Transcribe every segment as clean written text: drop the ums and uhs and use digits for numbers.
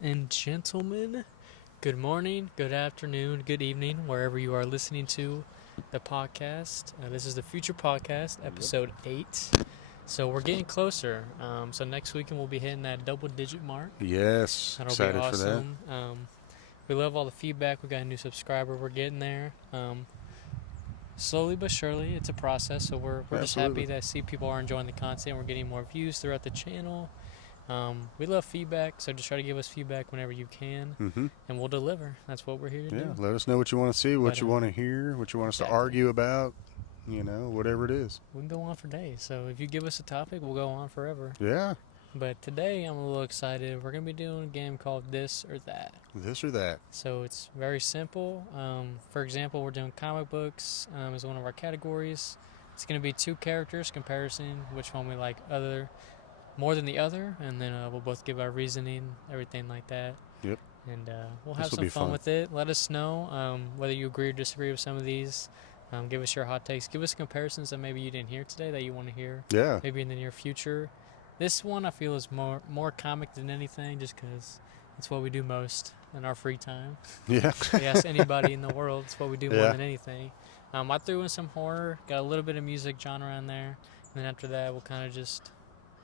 And gentlemen, good morning, good afternoon, good evening, wherever you are listening to the podcast. This is the Future Podcast, Yep. episode 08. So we're getting closer. So next weekend we'll be hitting that double-digit mark. Yes, That'll be excited for that. awesome. We love all the feedback. We got a new subscriber. We're getting there. Slowly but surely, it's a process. So we're just happy Absolutely. that see people are enjoying the content. We're getting more views throughout the channel. We love feedback, so just try to give us feedback whenever you can, Mm-hmm. and we'll deliver. That's what we're here to Yeah, do. let us know what you want to see, what But you want to hear, what you want us to exactly, argue about, whatever it is. we can go on for days. So if you give us a topic, we'll go on forever. Yeah, But today I'm a little excited. We're gonna be doing a game called This or That. this or that. So it's very simple. For example, we're doing comic books as one of our categories. It's gonna be two characters comparison, which one we like more than the other, and then we'll both give our reasoning, everything like that. Yep. And we'll This have will some be fun fun. with it. Let us know whether you agree or disagree with some of these. Give us your hot takes. Give us comparisons that maybe you didn't hear today that you want to hear Yeah. maybe in the near future. This one I feel is more comic than anything, just because it's what we do most in our free time. Yeah. We ask anybody in the world, it's what we do more Yeah. than anything. I threw in some horror, got a little bit of music genre in there, and then after that we'll kind of just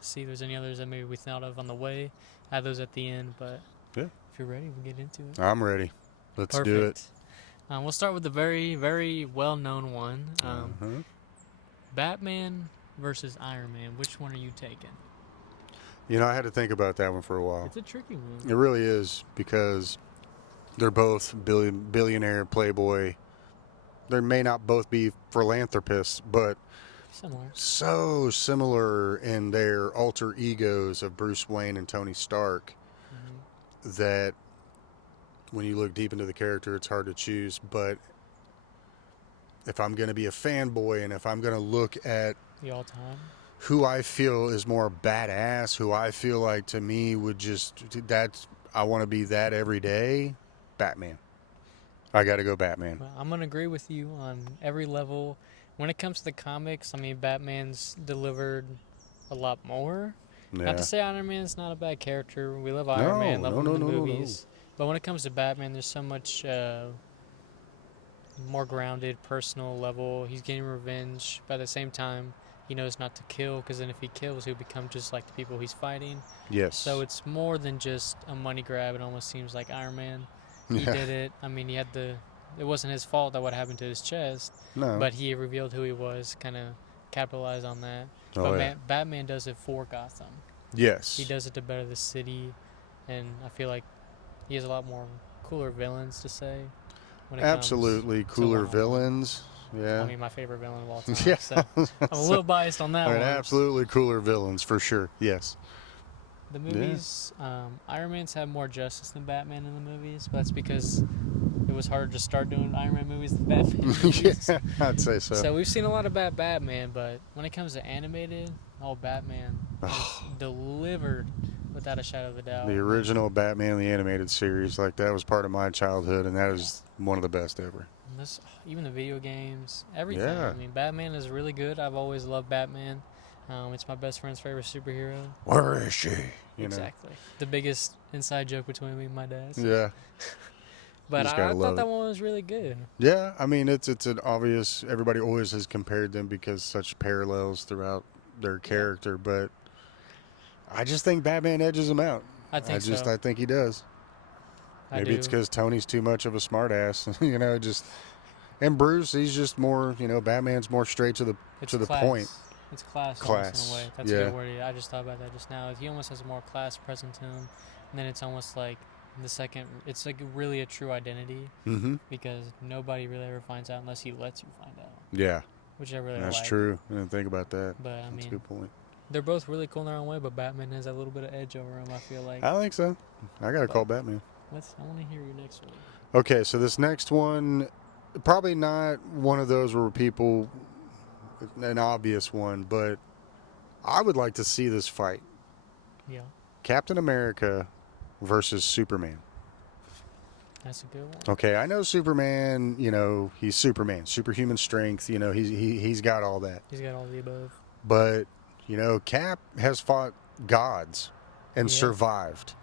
see if there's any others that maybe we thought of on the way. Add those at the end, but Yeah. if you're ready, we'll get into it. I'm ready. Let's do it. Perfect. We'll start with the very, very well-known one. Uh-huh. Batman versus Iron Man. Which one are you taking? I had to think about that one for a while. It's a tricky one. It really is because they're both billionaire playboy. They may not both be philanthropists, but Similar. so similar in their alter egos of Bruce Wayne and Tony Stark that when you look deep into the character, it's hard to choose. But if I'm going to be a fanboy and if I'm going to look at The all-time. who I feel is more badass, who I feel like to me would I want to be that every day, Batman. I got to go Batman. Well, I'm gonna agree with you on every level. When it comes to the comics, I mean, Batman's delivered a lot more. Yeah. Not to say Iron Man's not a bad character. We love No, Iron Man, love no, him no, in the no, no, movies. But when it comes to Batman, there's so much more grounded, personal level. He's getting revenge, but at the same time, he knows not to kill, because then if he kills, he'll become just like the people he's fighting. Yes. So it's more than just a money grab. It almost seems like Iron Man. He Yeah. did it. I mean, it wasn't his fault that what happened to his chest, No. but he revealed who he was, kind of capitalized on that. Oh, But yeah. Batman does it for Gotham. Yes. He does it to better the city, and I feel like he has a lot more cooler villains to say. When it Absolutely comes to cooler one-on-one. villains. Yeah. I mean, my favorite villain of all time. Yeah. So I'm a little biased on that I mean, one. absolutely cooler villains for sure. Yes. The movies, Iron Man's had more justice than Batman in the movies, but that's because it was harder to start doing Iron Man movies than Batman movies. Yeah, I'd say so. So we've seen a lot of Batman, but when it comes to animated, Batman delivered without a shadow of a doubt. The original Batman, the animated series, like that was part of my childhood, and that is one of the best ever. Even the video games, everything. Yeah. I mean, Batman is really good. I've always loved Batman. It's my best friend's favorite superhero. Where is she? Exactly. The biggest inside joke between me and my dad. Yeah. But just I gotta thought love that it. one was really good. Yeah, I mean it's an obvious. Everybody always has compared them because such parallels throughout their character, but I just think Batman edges them out. I think so. I think he does. Maybe it's because Tony's too much of a smartass, and Bruce, he's just more, Batman's more straight to the class. point. It's class in a way. That's a good word. I just thought about that just now. He almost has more class present to him, and then it's almost like it's like really a true identity, because nobody really ever finds out unless he lets you find out. Yeah, which I really that's like. true. I didn't think about that. But that's a good point. They're both really cool in their own way, but Batman has that little bit of edge over him, I feel like. I think so. I gotta call Batman. I want to hear your next one. Okay, so this next one, probably not one of those where people, an obvious one, but I would like to see this fight. Yeah. Captain America versus Superman. That's a good one. Okay, I know Superman, he's Superman, superhuman strength, he's got all that. He's got all the above. But, Cap has fought gods and survived.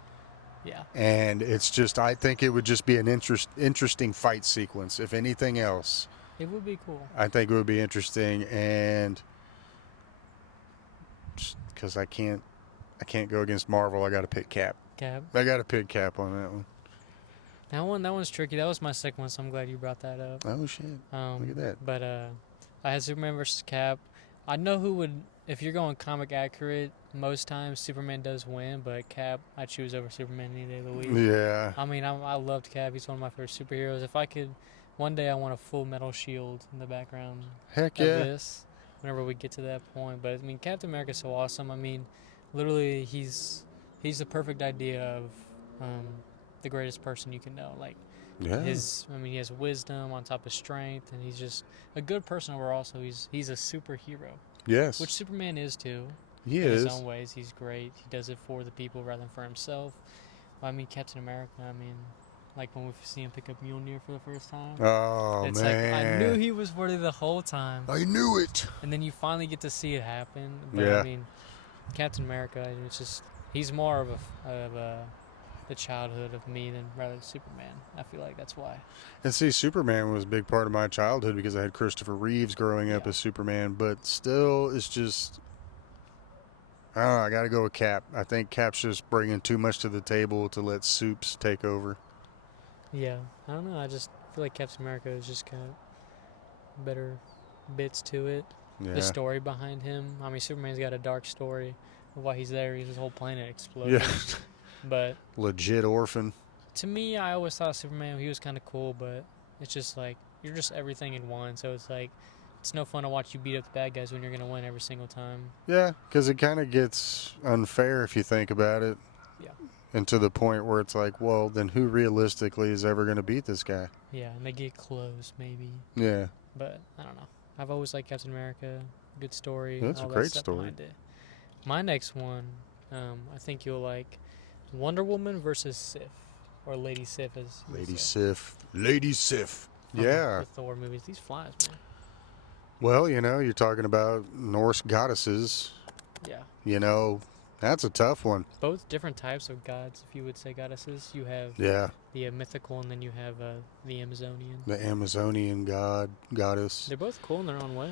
Yeah. And it's just, I think it would just be an interesting fight sequence. If anything else, It would be cool. I think it would be interesting. And because I can't go against Marvel, I got to pick Cap. Cap. I got to pick Cap on that one. That one's tricky. That was my second one, so I'm glad you brought that up. Oh shit! Look at that. But I had Superman versus Cap. I know who would, if you're going comic accurate, most times Superman does win, but Cap I choose over Superman any day of the week. Yeah. I mean, I loved Cap. He's one of my favorite superheroes. If I could, one day I want a full metal shield in the background Heck of yeah. this. Whenever we get to that point, but I mean, Captain America's so awesome. I mean, literally, he's the perfect idea of the greatest person you can know. Like Yeah. he has wisdom on top of strength, and he's just a good person overall. So he's a superhero, Yes. which Superman is too. He in is. his own ways. He's great. He does it for the people rather than for himself. I mean, Captain America. I mean, like when we see him pick up Mjolnir for the first time. Oh It's man. like I knew he was worthy the whole time. I knew it. And then you finally get to see it happen. But Yeah. I mean, Captain America, it's just he's more of the childhood of me than rather than Superman. I feel like that's why. And see, Superman was a big part of my childhood because I had Christopher Reeves growing up Yeah. as Superman, but still, it's just, I don't know, I got to go with Cap. I think Cap's just bringing too much to the table to let Supes take over. Yeah, I don't know. I just feel like Captain America is just kind of better bits to it. Yeah. The story behind him. I mean, Superman's got a dark story of why he's there. His whole planet exploded. Yeah. But Legit orphan. to me, I always thought Superman, he was kind of cool, but it's just like, you're just everything in one. So it's like, it's no fun to watch you beat up the bad guys when you're going to win every single time. Yeah, because it kind of gets unfair if you think about it. Yeah. And to the point where it's like, well, then who realistically is ever going to beat this guy? Yeah, and they get close, maybe. Yeah. But I don't know. I've always liked Captain America. Good story. That's all a that great stuff story. behind it. My next one, I think you'll like Wonder Woman versus Sif. Or Lady Sif, as you would Lady say. Sif. Lady Sif. From Yeah. The Thor movies. These flies, man. Well, you're talking about Norse goddesses. Yeah. That's a tough one. Both different types of gods, if you would say goddesses. You have Yeah. the mythical, and then you have the Amazonian. The Amazonian goddess. They're both cool in their own way.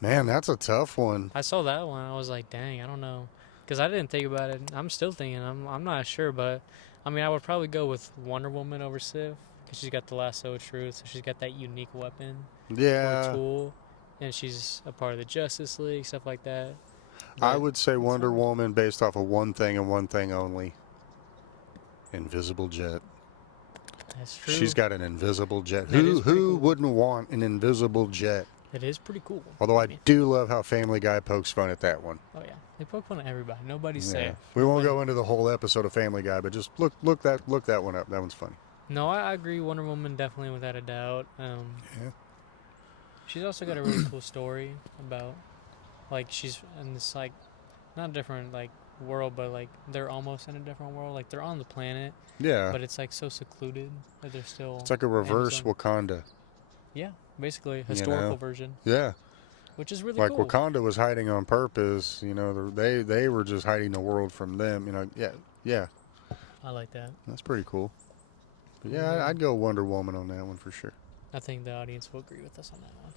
Man, that's a tough one. I saw that one. I was like, dang, I don't know. Because I didn't think about it. I'm still thinking. I'm not sure, but I mean, I would probably go with Wonder Woman over Sif. Because she's got the lasso of truth. So she's got that unique weapon or Yeah. tool. And she's a part of the Justice League, stuff like that. I But would say Wonder hard. Woman based off of one thing and one thing only. Invisible jet. That's true. She's got an invisible jet. That is pretty Who cool. wouldn't want an invisible jet? It is pretty cool. Although I mean, do love how Family Guy pokes fun at that one. oh yeah, they poke fun at everybody. Nobody's Yeah. safe. We won't go into the whole episode of Family Guy, but just look that one up. That one's funny. No, I agree. Wonder Woman definitely, without a doubt. Yeah. She's also got a really cool story about, like, she's in this like, not a different like world, but like they're almost in a different world. Like they're on the planet, Yeah. but it's like so secluded that they're still. It's like a reverse Amazon. Wakanda. Yeah, basically historical version, Yeah. which is really Like cool. Wakanda was hiding on purpose. They were just hiding the world from them. Yeah. I like that. That's pretty cool. But yeah, Yeah. I'd go Wonder Woman on that one for sure. I think the audience will agree with us on that one.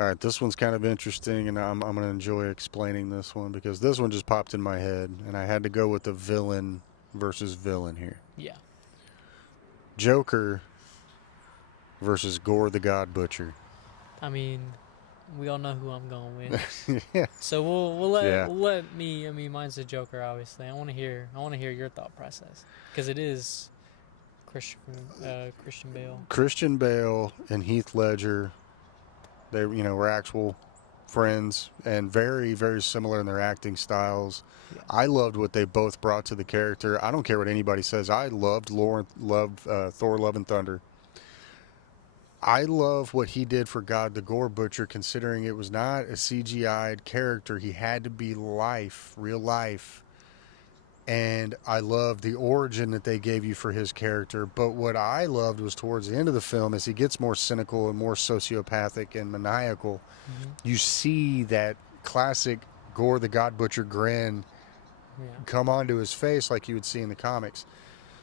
All right, this one's kind of interesting, and I'm going to enjoy explaining this one because this one just popped in my head, and I had to go with the villain versus villain here. Yeah. Joker versus Gore the God Butcher. I mean, we all know who I'm going with. Yeah. So we'll let Yeah. me. I mean, mine's the Joker, obviously. I want to hear your thought process because it is Christian Bale. Christian Bale and Heath Ledger, they were actual friends and very, very similar in their acting styles. Yeah. I loved what they both brought to the character. I don't care what anybody says. I loved Thor: Love and Thunder. I love what he did for God the Gore Butcher, considering it was not a CGI'd character. He had to be real life. And I loved the origin that they gave you for his character. But what I loved was towards the end of the film, as he gets more cynical and more sociopathic and maniacal, you see that classic Gore the God Butcher grin Yeah. come onto his face like you would see in the comics.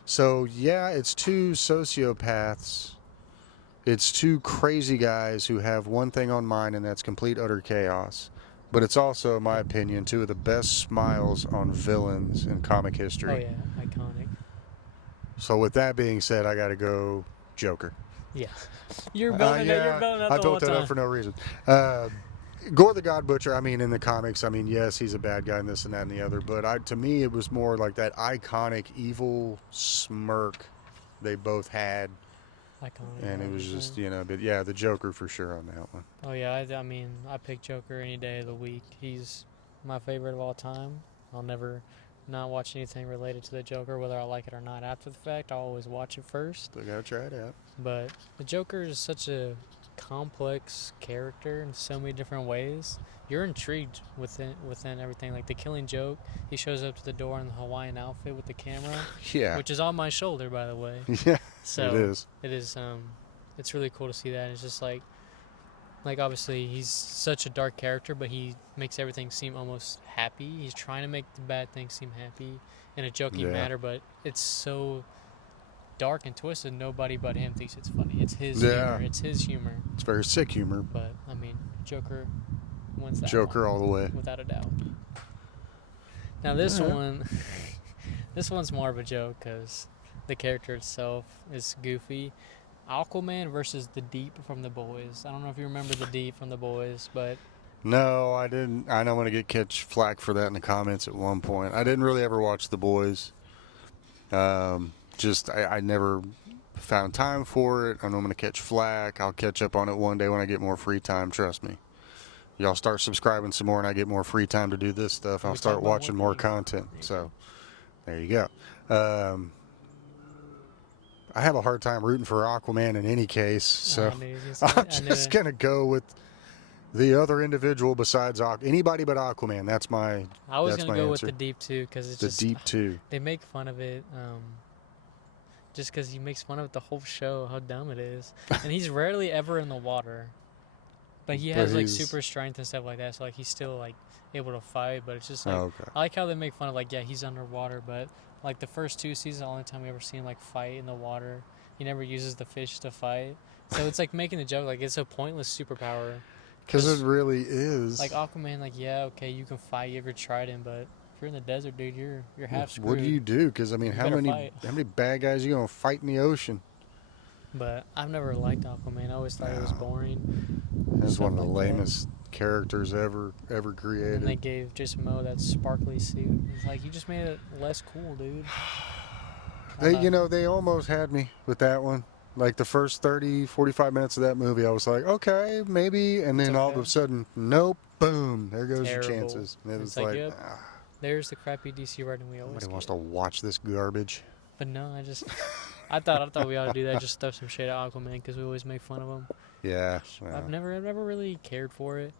So, yeah, it's two sociopaths. It's two crazy guys who have one thing on mind, and that's complete, utter chaos. But it's also, in my opinion, two of the best smiles on villains in comic Oh history. yeah, iconic. So, with that being said, I got to go Joker. Yeah, you're building that. You're Yeah, building that I the whole built that up time. for no reason. Gore the God Butcher, I mean, in the comics, I mean, yes, he's a bad guy and this and that and the other, but to me, it was more like that iconic evil smirk they both had, Iconic, and it was 100%. just, but yeah, the Joker for sure on that one. Oh yeah, I mean, I pick Joker any day of the week. He's my favorite of all time. I'll never not watch anything related to the Joker, whether I like it or not. After the fact, I'll always watch it first. Still gotta try it out. But the Joker is such a complex character in so many different ways. You're intrigued within everything. Like the Killing Joke, he shows up to the door in the Hawaiian outfit with the camera, Yeah. which is on my shoulder, by the way. Yeah, So it is. It is. It's really cool to see that. It's just like obviously he's such a dark character, but he makes everything seem almost happy. He's trying to make the bad things seem happy in a joking manner, but it's so dark and twisted. Nobody but him thinks it's funny. It's his humor. It's his humor. It's very sick humor. But I mean, Joker wins that Joker one, all the way. without a doubt. Now this one, this one's more of a joke because the character itself is goofy. Aquaman versus the Deep from The Boys. I don't know if you remember the Deep from The Boys, but No, I didn't. I know I'm going to catch flack for that in the comments at one point. I didn't really ever watch The Boys. I never found time for it. I know I'm going to catch flack. I'll catch up on it one day when I get more free time. Trust me. Y'all start subscribing some more and I get more free time to do this stuff. I'll start watching more content. So, there you go. I have a hard time rooting for Aquaman in any case. So, I'm just going to go with the other individual besides anybody but Aquaman. That's my. I was gonna go answer. with the Deep too because it's the just Deep too. They make fun of it, just because he makes fun of it the whole show how dumb it is, and he's rarely ever in the water, but he has like super strength and stuff like that. So like he's still like able to fight, but it's just like I like how they make fun of like he's underwater, but like the first 2 seasons, the only time we ever see him like fight in the water, he never uses the fish to fight. So it's like making the joke like it's a pointless superpower. Because it really is. Like Aquaman, like okay, you can fight, you have your trident, but if you're in the desert, dude, you're half screwed. What do you do? Because I mean, how many bad guys are you gonna fight in the ocean? But I've never liked Aquaman. I always thought it was boring. It's one of the lamest characters ever created. And they gave just Mo that sparkly suit. It's like you just made it less cool, dude. They almost had me with that one. Like the first 30, 45 minutes of that movie, I was like, okay, maybe. And then all of a sudden, nope, boom, there goes your chances. And it was like, yep, there's the crappy DC writing we always nobody wants to watch this garbage. But no, I thought we ought to do that, just stuff some shit at Aquaman because we always make fun of him. Yeah. I've never really cared for it.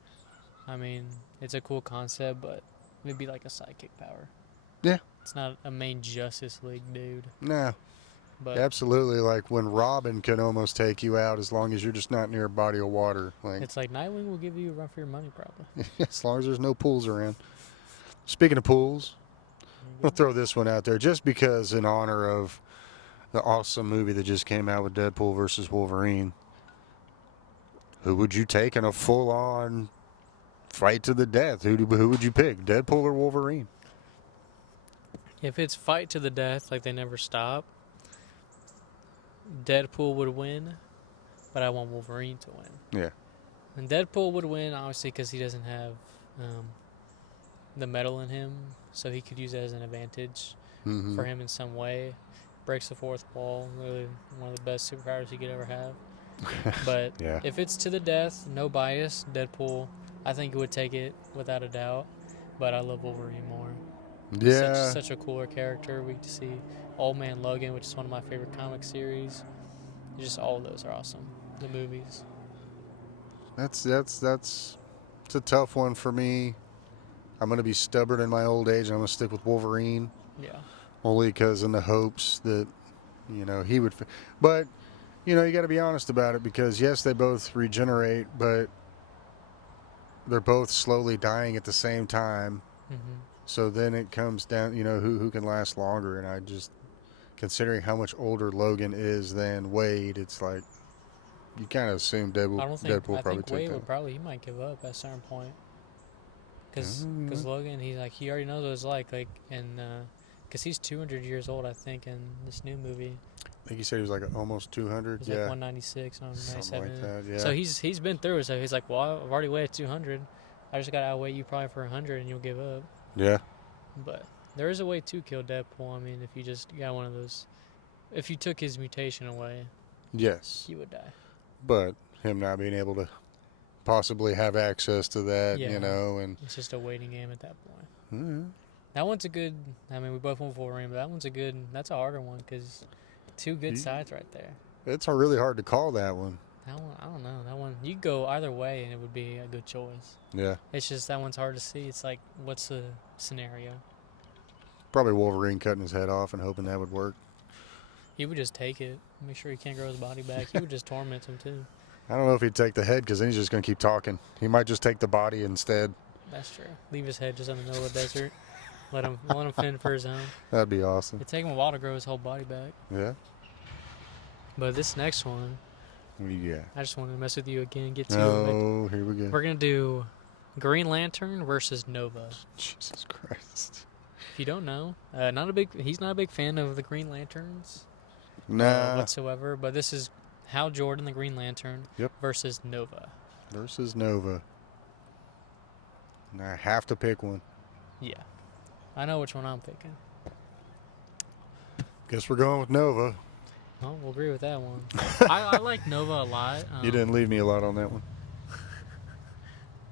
I mean, it's a cool concept, but it'd be like a sidekick power. Yeah. It's not a main Justice League dude. No. But absolutely, like when Robin can almost take you out as long as you're just not near a body of water. Like it's like Nightwing will give you a run for your money, probably. As long as there's no pools around. Speaking of pools, I'll throw this one out there just because in honor of the awesome movie that just came out with Deadpool versus Wolverine. Who would you take in a full-on fight to the death? Who would you pick, Deadpool or Wolverine? If it's fight to the death, like they never stop, Deadpool would win, but I want Wolverine to win. Yeah. And Deadpool would win, obviously, because he doesn't have the metal in him, so he could use it as an advantage for him in some way. Breaks the fourth wall, really one of the best superpowers he could ever have. But if it's to the death, no bias, Deadpool, I think would take it without a doubt. But I love Wolverine more. Yeah. Such a cooler character. We get to see Old Man Logan, which is one of my favorite comic series. Just all of those are awesome. The movies. That's it's a tough one for me. I'm going to be stubborn in my old age, and I'm going to stick with Wolverine. Yeah. Only because in the hopes that, he would. But, you got to be honest about it because, yes, they both regenerate, but they're both slowly dying at the same time. Mm-hmm. So then it comes down, who can last longer. And I just considering how much older Logan is than Wade, it's like you kind of assume I don't think. Deadpool I probably think take Wade that. he might give up at a certain point. Cause Mm-hmm. Logan, he already knows what it's like, and cause he's 200 years old, I think, in this new movie. I think he said he was like almost 200. He's Yeah, like 196, something 197. like that. Yeah. So he's been through it. So he's like, well, I've already weighed 200. I just gotta outweigh you probably for 100, and you'll give up. Yeah. But there is a way to kill Deadpool. I mean, if you just got one of those, if you took his mutation away, Yes. he would die. But him not being able to possibly have access to that, Yeah, and it's just a waiting game at that point. mm-hmm. That one's a good. I mean, we both went for Wolverine, but that one's a good. That's a harder one because two good sides right there. It's really hard to call that one. That one, I don't know. That one, you could go either way, and it would be a good choice. Yeah. It's just that one's hard to see. It's like, what's the scenario? Probably Wolverine cutting his head off and hoping that would work. He would just take it, make sure he can't grow his body back. He would just torment him too. I don't know if he'd take the head because then he's just going to keep talking. He might just take the body instead. That's true. Leave his head just in the middle of the desert. Let him fend for his own. That'd be awesome. It'd take him a while to grow his whole body back. Yeah. But this next one, Yeah. I just wanted to mess with you again. Get to Oh, here we go. We're gonna do Green Lantern versus Nova. Jesus Christ. If you don't know, he's not a big fan of the Green Lanterns whatsoever. But this is Hal Jordan, the Green Lantern, versus Nova. Versus Nova. And I have to pick one. Yeah, I know which one I'm picking. Guess we're going with Nova. Well, we'll agree with that one. I like Nova a lot. You didn't leave me a lot on that one.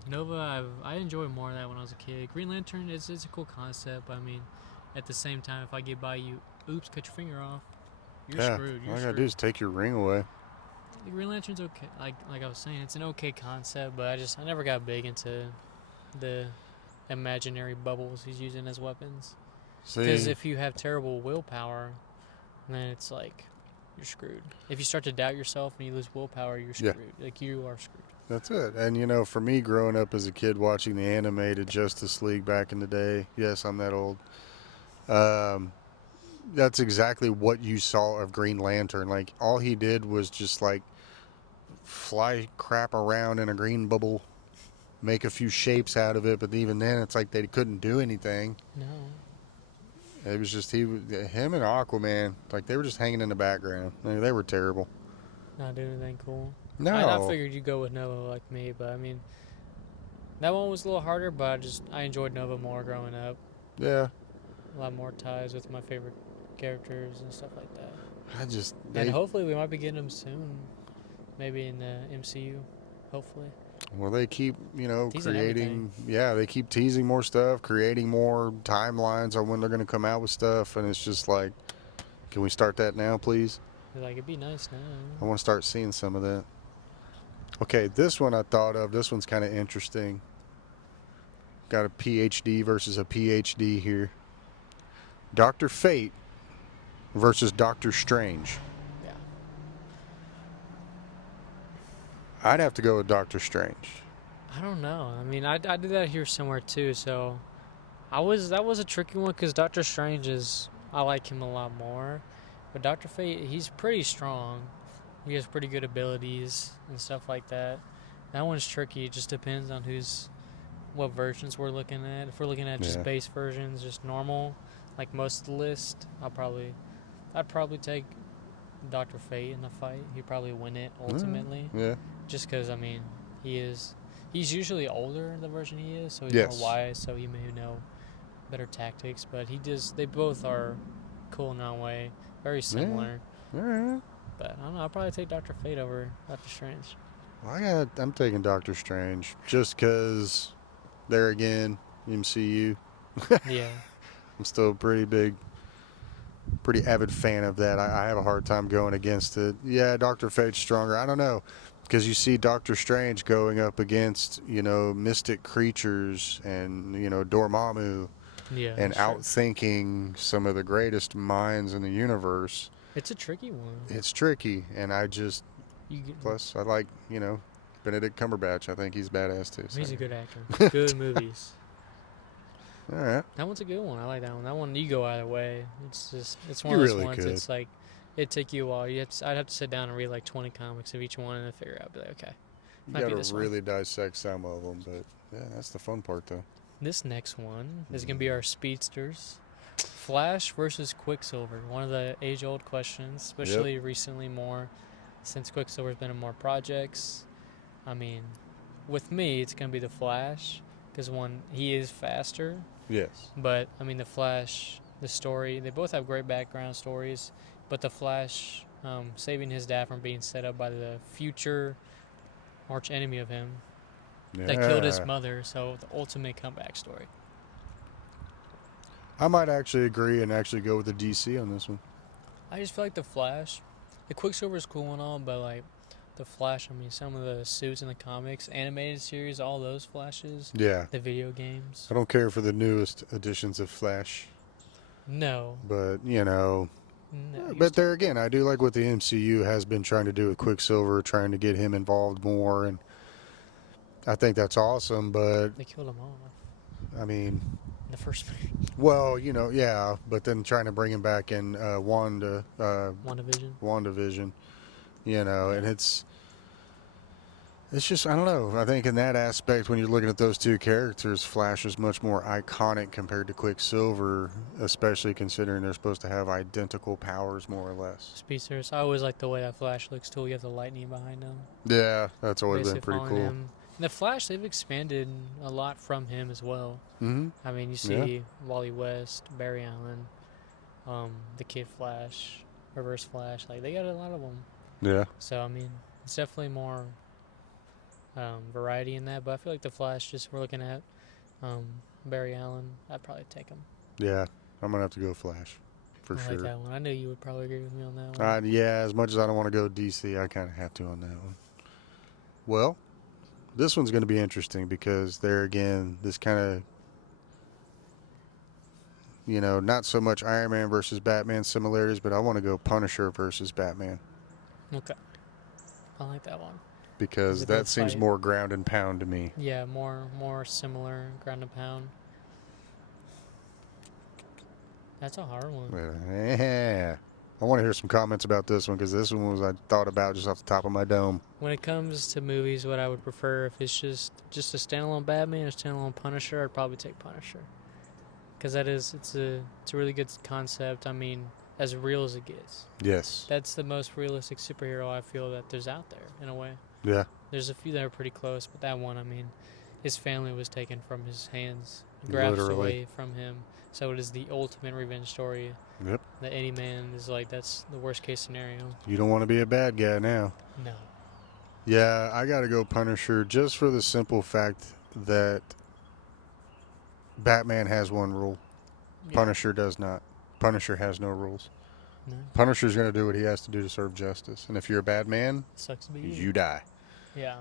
Nova, I enjoyed more of that when I was a kid. Green Lantern it's a cool concept. I mean, at the same time, if I get by you, oops, cut your finger off, you're screwed. All I gotta do is take your ring away. The Green Lantern's okay. Like I was saying, it's an okay concept, but I never got big into the imaginary bubbles he's using as weapons. Because if you have terrible willpower, then it's like you're screwed. If you start to doubt yourself and you lose willpower, you're screwed. Yeah. Like you are screwed. That's it. And for me growing up as a kid watching the animated Justice League back in the day, yes, I'm that old. That's exactly what you saw of Green Lantern. Like all he did was just like fly crap around in a green bubble, make a few shapes out of it, but even then it's like they couldn't do anything. No. It was just him and Aquaman, like they were just hanging in the background. They were terrible. Not doing anything cool. No. I figured you'd go with Nova like me, but I mean, that one was a little harder, but I enjoyed Nova more growing up. Yeah. A lot more ties with my favorite characters and stuff like that. And hopefully we might be getting them soon. Maybe in the MCU. Hopefully. Well, they keep, teasing creating. Yeah, they keep teasing more stuff, creating more timelines on when they're going to come out with stuff, and it's just like, can we start that now, please? Like, it'd be nice now. I want to start seeing some of that. Okay, this one I thought of. This one's kind of interesting. Got a PhD versus a PhD here. Dr. Fate versus Doctor Strange. Yeah. I'd have to go with Doctor Strange. I don't know. I mean, I did that here somewhere too, so that was a tricky one because Doctor Strange I like him a lot more. But Dr. Fate, he's pretty strong. He has pretty good abilities and stuff like that. That one's tricky. It just depends on what versions we're looking at. If we're looking at just base versions, just normal, like most of the list, I'd probably take Dr. Fate in the fight. He'd probably win it ultimately. Yeah. Just because, I mean, he's usually older, the version he is, so he's more wise, so he may know better tactics. But they both are cool in their own way, very similar. Yeah. All right. But I don't know, I'll probably take Dr. Fate over Dr. Strange. Well, I'm taking Doctor Strange just because, there again, MCU. Yeah. I'm still a pretty avid fan of that. I have a hard time going against it. Yeah, Dr. Fate's stronger. I don't know. Because you see Doctor Strange going up against, mystic creatures and, Dormammu. Yeah. And outthinking some of the greatest minds in the universe. It's a tricky one. It's tricky. And plus, I like, Benedict Cumberbatch. I think he's badass too. So. He's a good actor. Good movies. All right. That one's a good one. I like that one. That one you go either way. It's one You of those really ones. could. It's like it'd take you a while. I'd have to sit down and read like 20 comics of each one and then figure out. Be like, okay, You might got be to this one. really dissect some of them, but yeah, that's the fun part, though. This next one is gonna be our speedsters. Flash versus Quicksilver. One of the age-old questions, especially recently more since Quicksilver's been in more projects. I mean, with me, it's gonna be the Flash because one, he is faster. Yes. But I mean, the Flash, the story, they both have great background stories. But the Flash, saving his dad from being set up by the future arch enemy of him that killed his Yeah. mother. So the ultimate comeback story. I might actually agree and actually go with the DC on this one. I just feel like the Flash, the Quicksilver is cool and all, but like the Flash, I mean, some of the suits in the comics, animated series, all those Flashes, Yeah. the video games. I don't care for the newest editions of Flash, No, but, you know. no. But there again, I do like what the MCU has been trying to do with Quicksilver, trying to get him involved more, and I think that's awesome, but, They killed him off I mean, in the first movie. well, you know, yeah, but then trying to bring him back in WandaVision. you know, Yeah. and it's just, I don't know. I think in that aspect, when you're looking at those two characters, Flash is much more iconic compared to Quicksilver, especially considering they're supposed to have identical powers, more or less. Speedsters. I always like the way that Flash looks too. You have the lightning behind him. Yeah, that's always been Basically pretty following cool. him. And the Flash, they've expanded a lot from him as well. Mm-hmm. I mean, you see Wally West, Barry Allen, the Kid Flash, Reverse Flash. Like, they got a lot of them. Yeah. So, I mean, it's definitely more variety in that. But I feel like the Flash, just we're looking at Barry Allen, I'd probably take him. Yeah, I'm going to have to go Flash, for I sure. like that one. I knew you would probably agree with me on that one. Yeah, as much as I don't want to go DC, I kind of have to on that one. Well, this one's going to be interesting because there again, this kind of, you know, not so much Iron Man versus Batman similarities, but I want to go Punisher versus Batman Okay. I like that one. because They that both seems fight. more ground and pound to me. Yeah, more similar, ground and pound. That's a hard one. Yeah. I want to hear some comments about this one because this one was I thought about just off the top of my dome. When it comes to movies, what I would prefer if it's just a standalone Batman or standalone Punisher, I'd probably take Punisher. Because it's a really good concept. I mean, as real as it gets. Yes. That's the most realistic superhero I feel that there's out there, in a way. Yeah. There's a few that are pretty close, but that one, I mean, his family was taken from his hands, grasped Literally. away from him. So it is the ultimate revenge story. Yep. That any man is like, that's the worst case scenario. You don't want to be a bad guy now. No. Yeah, I got to go Punisher just for the simple fact that Batman has one rule. Yeah. Punisher does not. Punisher has no rules. No. Punisher's going to do what he has to do to serve justice. And if you're a bad man, Sucks to be you. you die. Yeah.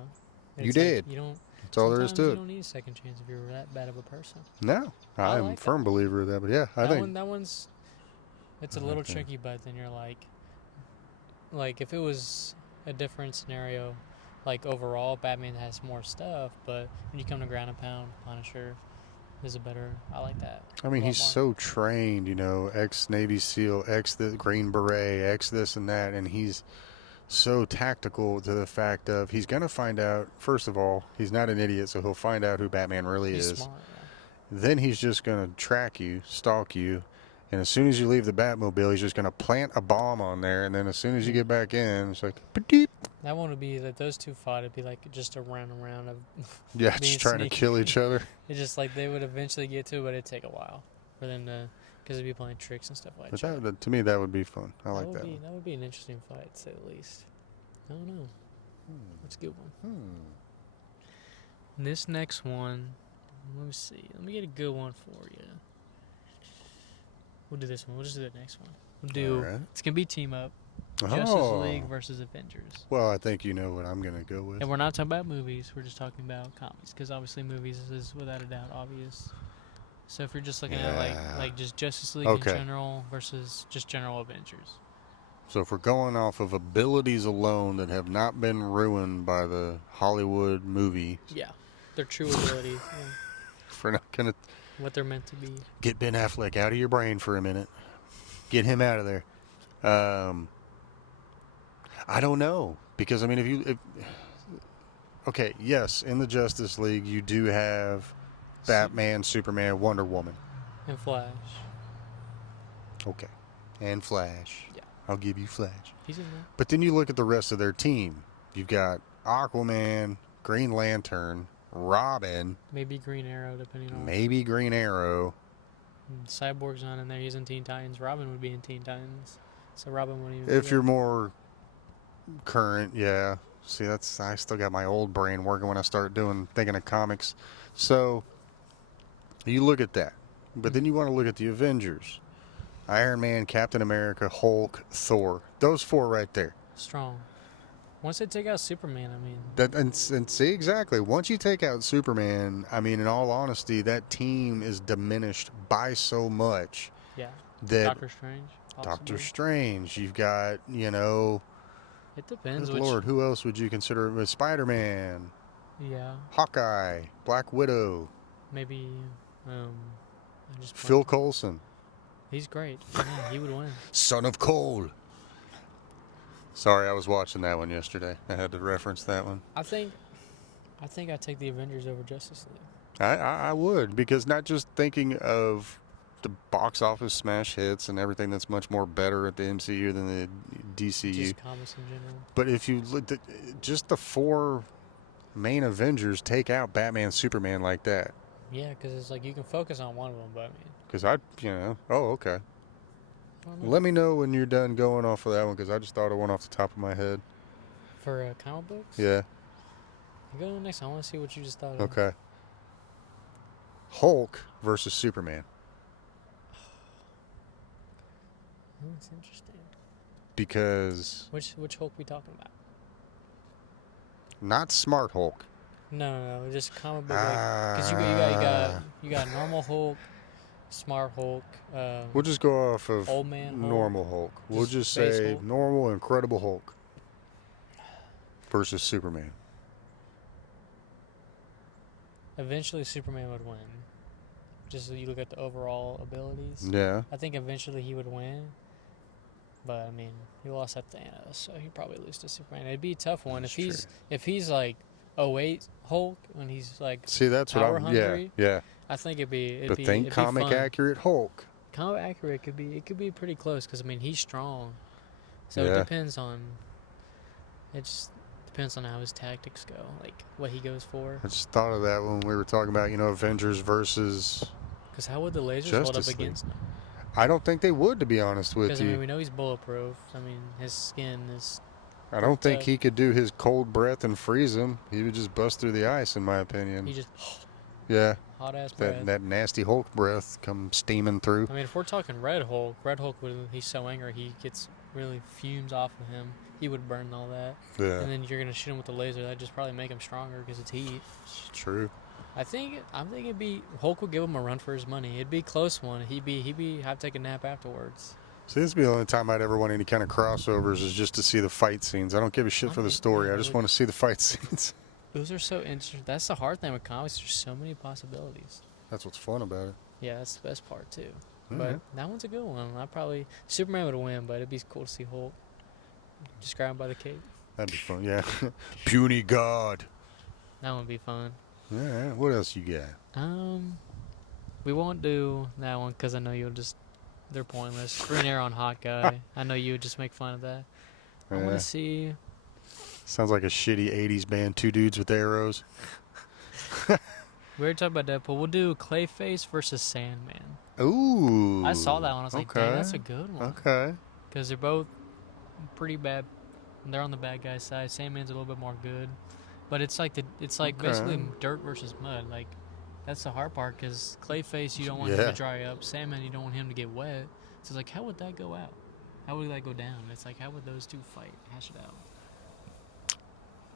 You did. You don't. That's all there is to You it. don't need a second chance if you're that bad of a person. No. I'm like a firm believer of that. But yeah, I think. That one's. It's a I little like that. tricky, but then you're like if it was a different scenario, like overall, Batman has more stuff, but when you come to ground and pound, Punisher is a better. I like that. I mean, a lot he's more. so trained, you know, ex-Navy SEAL, ex-the Green Beret, ex-this and that, and he's so tactical to the fact of he's going to find out, first of all, he's not an idiot, so he'll find out who Batman really He's is. smart. Yeah. Then he's just going to track you, stalk you, and as soon as you leave the Batmobile, he's just going to plant a bomb on there, and then as soon as you get back in, it's like, ba-deep. That one would be like those two fought. It'd be like just a round of. Yeah, being just trying sneaky. to kill each other. It's just like they would eventually get to it, but it'd take a while for them to, because they'd be playing tricks and stuff like But that. to me, that would be fun. I like that one. That would be an interesting fight, to say the least. I don't know. That's a good one. And this next one, let me see. Let me get a good one for you. We'll do this one. We'll just do the next one. We'll do. All right. It's gonna be team up. Justice League versus Avengers. Well, I think you know what I'm going to go with. And we're not talking about movies. We're just talking about comics, because obviously movies is without a doubt obvious. So if you're just looking at like just Justice League in general versus just general Avengers. So if we're going off of abilities alone that have not been ruined by the Hollywood movie, Yeah, their true ability. Yeah. if we're not gonna, what they're meant to be. Get Ben Affleck out of your brain for a minute. Get him out of there. I don't know. Because, I mean, okay, yes, in the Justice League, you do have Batman, Superman, Wonder Woman. And Flash. Okay. And Flash. Yeah. I'll give you Flash. He's in there. But then you look at the rest of their team. You've got Aquaman, Green Lantern, Robin. Maybe Green Arrow, depending on. Maybe Green Arrow. Cyborg's not in there. He's in Teen Titans. Robin would be in Teen Titans. So Robin wouldn't even. If you're more current, yeah. See, I still got my old brain working when I start thinking of comics. So you look at that. But then you want to look at the Avengers. Iron Man, Captain America, Hulk, Thor. Those four right there. Strong. Once they take out Superman, I mean. And see, exactly. Once you take out Superman, I mean, in all honesty, that team is diminished by so much. Yeah. That Doctor Strange. Possibly. Doctor Strange. You've got, It depends. good Lord, who else would you consider? Spider-Man. Yeah. Hawkeye. Black Widow. Maybe. Phil Coulson. He's great. Yeah, he would win. Son of Cole. Sorry, I was watching that one yesterday. I had to reference that one. I think I'd take the Avengers over Justice League. I would, because not just thinking of the box office smash hits and everything that's much more better at the MCU than the DCU. Just comics in general. But if you look at just the four main Avengers, take out Batman, Superman like that. Yeah, because it's like you can focus on one of them, but I mean. Because okay. Let me know when you're done going off of that one, because I just thought of one off the top of my head. For comic books? Yeah. Go to the next one. I want to see what you just thought of. Okay. Hulk versus Superman. That's interesting. Because... Which Hulk we talking about? Not Smart Hulk. No, just comic book. Because you got normal Hulk, Smart Hulk. We'll just go off of Old Man Hulk, normal Hulk. We'll just say Hulk. normal, Incredible Hulk versus Superman. Eventually, Superman would win. Just so you look at the overall abilities. Yeah. I think eventually he would win. But I mean, he lost at Thanos, so he'd probably lose to Superman. It'd be a tough one if he's like 08 Hulk when he's like that's what I'm hungry. Yeah. I think it'd be comic accurate Hulk. Comic accurate it could be pretty close because I mean he's strong. So Yeah. it just depends on how his tactics go, like what he goes for. I just thought of that when we were talking about, Avengers versus... Because how would the lasers hold up against him? I don't think they would, to be honest with you. Because, I mean, we know he's bulletproof. I mean, his skin is... I don't think he could do his cold breath and freeze him. He would just bust through the ice, in my opinion. He just... Yeah. Hot-ass breath. That nasty Hulk breath come steaming through. I mean, if we're talking Red Hulk, he's so angry, he gets really fumes off of him. He would burn all that. Yeah. And then you're going to shoot him with the laser. That'd just probably make him stronger because it's heat. True. I'm thinking it'd be Hulk would give him a run for his money. It'd be a close one. He'd have to take a nap afterwards. See, this would be the only time I'd ever want any kind of crossovers is just to see the fight scenes. I don't give a shit for the story. I just want to see the fight scenes. Those are so interesting. That's the hard thing with comics. There's so many possibilities. That's what's fun about it. Yeah, that's the best part too. Mm-hmm. But that one's a good one. Superman would win, but it'd be cool to see Hulk just grab him by the cape. That'd be fun. Yeah. Puny God. That would be fun. Yeah. What else you got? We won't do that one because I know they're pointless. Green Arrow on Hawkeye. I know you would just make fun of that. I want to see. Sounds like a shitty 80s band, two dudes with arrows. We already talked about Deadpool. We'll do Clayface versus Sandman. Ooh. I saw that one. I was like, dang, that's a good one. Okay. Because they're both pretty bad. They're on the bad guy's side. Sandman's a little bit more good. But it's like basically dirt versus mud. Like, that's the hard part because Clayface, you don't want him to dry up. Sandman, you don't want him to get wet. So it's like, how would that go out? How would that go down? It's like, how would those two fight? Hash it out.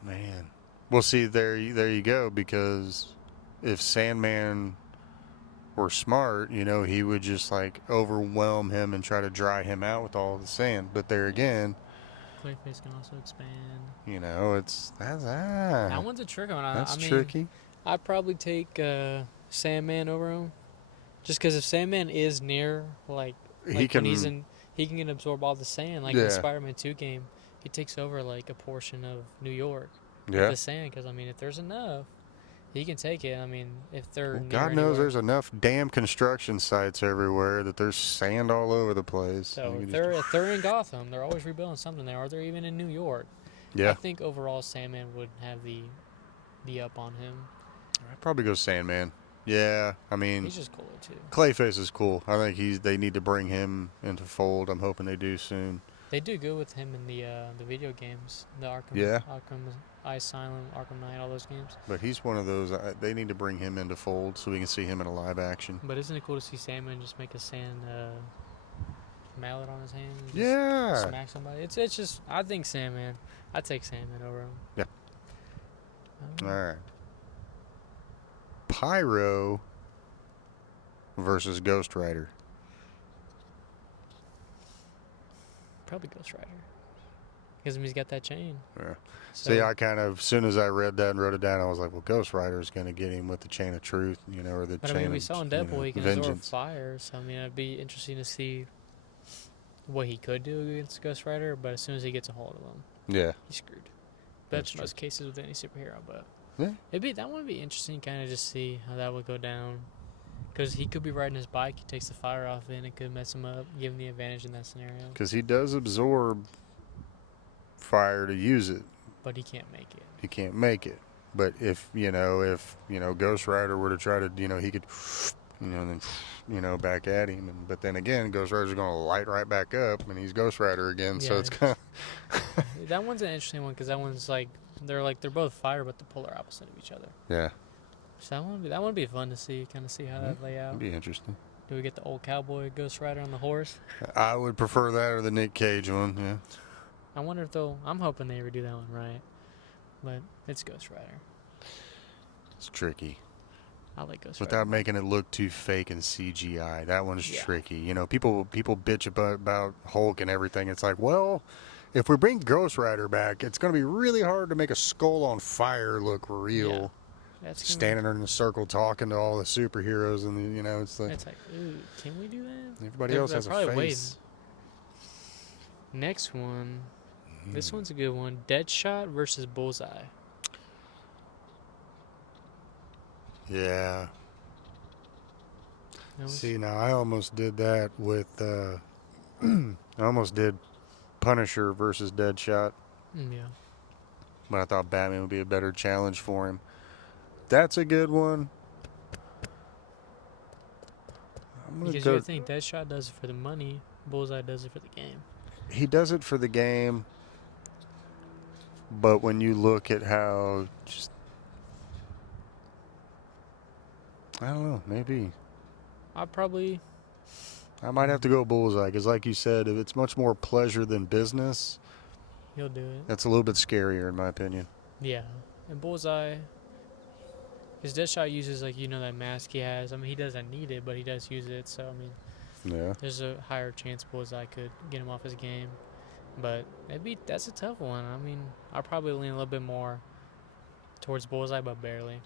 Man. Well, see, there you go, because if Sandman were smart, he would just, overwhelm him and try to dry him out with all the sand. But there again... Clayface can also expand. That one's a tricky one. That's tricky. I'd probably take Sandman over him. Just because if Sandman is near, like He when he's can, in, he can absorb all the sand. Like in the yeah, Spider-Man 2 game, he takes over like a portion of New York with yeah. the sand. Because I mean, if there's enough, he can take it. I mean, if they're Well, near God knows anywhere. there's enough damn construction sites everywhere that there's sand all over the place. So You if can just, they're in Gotham, they're always rebuilding something there, or they're even in New York. I yeah. think overall Sandman would have the up on him. I'd probably go Sandman. Yeah, I mean, He's just cooler too. Clayface is cool. I think they need to bring him into fold. I'm hoping they do soon. They do good with him in the video games, the Yeah, Arkham Asylum, Arkham Knight, all those games. but he's one of those. They need to bring him into fold so we can see him in a live action. But isn't it cool to see Sandman just make a sand mallet on his hand and just Yeah. smack somebody? It's just I think Sandman. I take Sandman over him. Yeah. All Um, right. Pyro versus Ghost Rider. Probably Ghost Rider because he's got that chain. Yeah. So, See, I kind of, as soon as I read that and wrote it down, I was like, well, Ghost Rider's going to get him with the chain of truth, or the but I chain mean, we of saw in Deadpool he can absorb vengeance. fire. So I mean, it'd be interesting to see what he could do against Ghost Rider. But as soon as he gets a hold of him, Yeah. he's screwed. That's That's most cases with any superhero, but Yeah. that would be interesting, kind of just see how that would go down. Because he could be riding his bike, he takes the fire off it, and it could mess him up, give him the advantage in that scenario. Because he does absorb fire to use it. But he can't make it. He can't make it. But if Ghost Rider were to try to, he could, then, back at him. But then again, Ghost Rider's going to light right back up, and he's Ghost Rider again. So Yeah, it's kind of, that one's an interesting one because that one's they're both fire, but the polar opposite of each other. yeah. So that would be fun to see, kind of see how that lay out. That'd be interesting. Do we get the old cowboy Ghost Rider on the horse? I would prefer that or the Nick Cage one. Yeah. I wonder if I'm hoping they ever do that one right. But it's Ghost Rider. It's tricky. I like Ghost Without Rider. making it look too fake and CGI. That one's Yeah. tricky. People bitch about Hulk and everything. It's like, well, if we bring Ghost Rider back, it's going to be really hard to make a skull on fire look real. Yeah. That's Standing there in a circle talking to all the superheroes, and it's like, ooh, can we do that? everybody else has a face. Waiting. Next one. This one's a good one. Deadshot versus Bullseye. Yeah. See, now I almost did that with. I almost did Punisher versus Deadshot, Yeah. but I thought Batman would be a better challenge for him. That's a good one. Because you think Deadshot does it for the money, Bullseye does it for the game. He does it for the game, but when you look at how I don't know, maybe. I might have to go Bullseye, because like you said, if it's much more pleasure than business, He'll do it. that's a little bit scarier in my opinion. Yeah. And Bullseye, his Deadshot uses, that mask he has. I mean, he doesn't need it, but he does use it. So, I mean, Yeah. there's a higher chance Bullseye could get him off his game. But that's a tough one. I mean, I'll probably lean a little bit more towards Bullseye, but barely.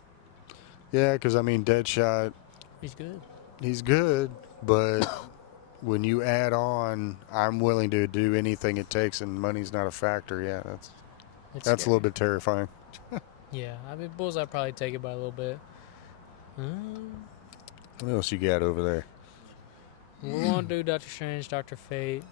Yeah, because I mean, Deadshot, He's good. but when you add on, I'm willing to do anything it takes, and money's not a factor. Yeah, that's a little bit terrifying. Yeah, I mean, Bullseye probably take it by a little bit. What else you got over there? We won't do Doctor Strange, Doctor Fate.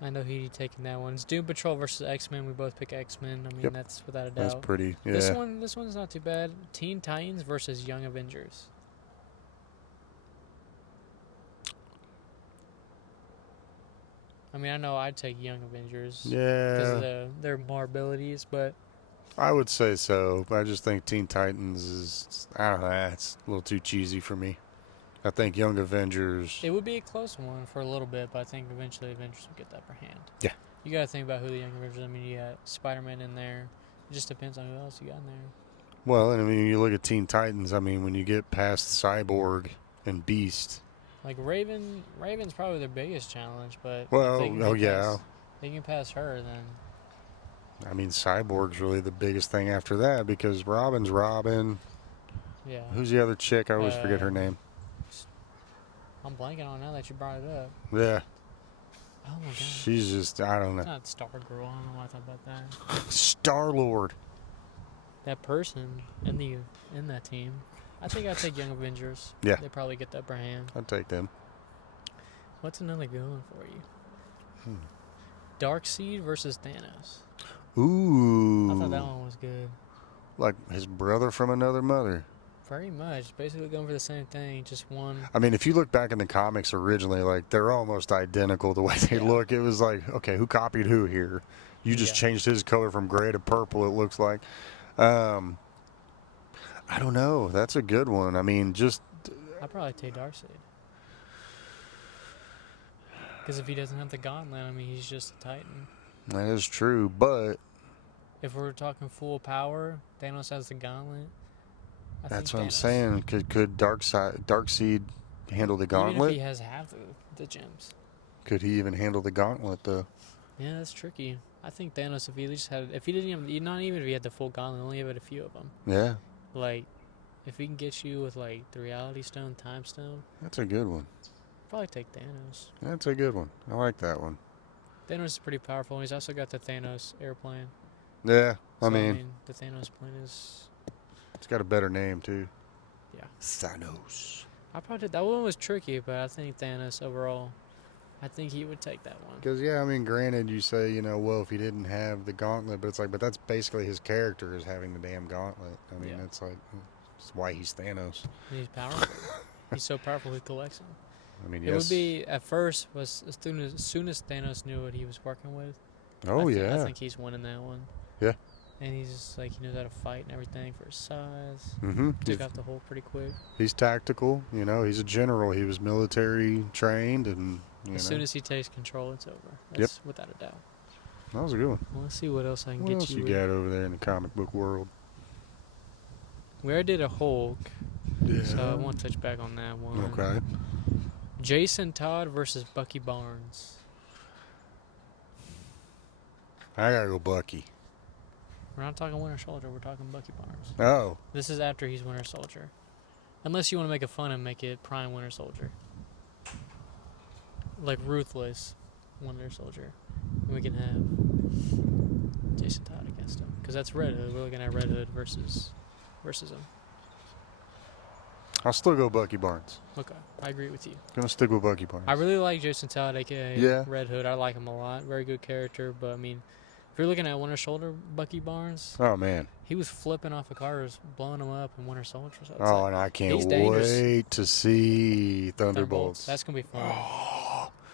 I know he'd taking that one. It's Doom Patrol versus X-Men. We both pick X-Men. I mean, Yep. that's without a doubt. That's pretty. Yeah. This one's not too bad. Teen Titans versus Young Avengers. I mean, I know I'd take Young Avengers. Because of their more abilities, but I would say so. But I just think Teen Titans is, I don't know, it's a little too cheesy for me. I think Young Avengers. it would be a close one for a little bit, but I think eventually Avengers will get the upper hand. Yeah. You got to think about who the Young Avengers. I mean, you got Spider-Man in there. It just depends on who else you got in there. Well, and I mean, you look at Teen Titans. I mean, when you get past Cyborg and Beast. Like Raven's probably their biggest challenge, but Well, they can pass her, then I mean, Cyborg's really the biggest thing after that, because Robin's Robin. Yeah. Who's the other chick? I always forget her name. I'm blanking on it now that you brought it up. Yeah. Oh my god. She's just, I don't know. Not Star Girl. I don't know why I thought about that. Star-Lord. That person in that team. I think I'd take Young Avengers. Yeah. They probably get the upper hand. I'd take them. What's another good one for you? Darkseid versus Thanos. Ooh. I thought that one was good. Like his brother from another mother. Pretty much. Basically going for the same thing, just one. I mean, if you look back in the comics originally, like, they're almost identical the way they look. It was like, okay, who copied who here? You just changed his color from gray to purple, it looks like. I don't know. That's a good one. I mean, just... I'd probably take Darkseid. Because if he doesn't have the gauntlet, I mean, he's just a Titan. That is true, but... If we're talking full power, Thanos has the gauntlet. That's what I'm saying. Could Darkseid handle the gauntlet? Even if he has half the gems. Could he even handle the gauntlet, though? Yeah, that's tricky. I think Thanos, if he didn't even, not even if he had the full gauntlet, only had a few of them. Yeah. Like, if he can get you with, like, the Reality Stone, Time Stone. That's a good one. Probably take Thanos. That's a good one. I like that one. Thanos is pretty powerful. He's also got the Thanos airplane. Yeah, I mean, the Thanos plane is... It's got a better name, too. Yeah. Thanos. That one was tricky, but I think Thanos overall, I think he would take that one. Because, yeah, I mean, granted, you say, well, if he didn't have the gauntlet, but it's like, but that's basically his character is having the damn gauntlet. I mean, it's like, it's why he's Thanos. And he's powerful. He's so powerful, he collects them. I mean, it would be, at first, was as soon as Thanos knew what he was working with. I think he's winning that one. Yeah. And he's just like, he knows how to fight and everything for his size. Mm-hmm. Took out the hole pretty quick. He's tactical, he's a general. He was military trained, and as soon as he takes control, it's over. That's without a doubt. That was a good one. Well, let's see what else I can what get else you. What else you got over there in the comic book world? We already did a Hulk. Yeah. So I won't touch back on that one. Okay. Jason Todd versus Bucky Barnes. I gotta go Bucky. We're not talking Winter Soldier. We're talking Bucky Barnes. Oh. This is after he's Winter Soldier. Unless you want to make it fun and make it Prime Winter Soldier. Like Ruthless Winter Soldier. And we can have Jason Todd against him. Because that's Red Hood. We're looking at Red Hood versus him. I'll still go Bucky Barnes. Okay, I agree with you. Gonna stick with Bucky Barnes. I really like Jason Todd, a.k.a. Red Hood. I like him a lot. Very good character. But, I mean, if you're looking at Winter Soldier, Bucky Barnes. Oh, man. He was flipping off of cars, blowing them up in Winter Soldier. So and I can't wait to see Thunderbolts. That's going to be fun.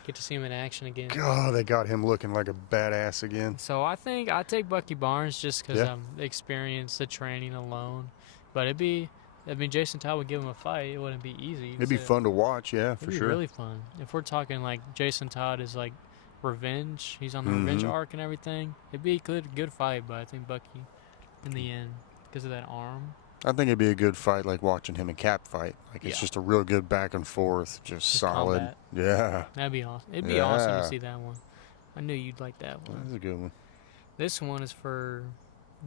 Get to see him in action again. God, they got him looking like a badass again. So I think I take Bucky Barnes just because I'm experienced the training alone. But Jason Todd would give him a fight. It wouldn't be easy. It'd be fun to watch, yeah, for sure. It'd be really fun. If we're talking like Jason Todd is like revenge, he's on the revenge arc and everything. It'd be a good fight, but I think Bucky in the end, because of that arm. I think it'd be a good fight, like watching him and Cap fight. Like it's just a real good back and forth, just solid. Combat. Yeah. That'd be awesome. It'd be awesome to see that one. I knew you'd like that one. That's a good one. This one is for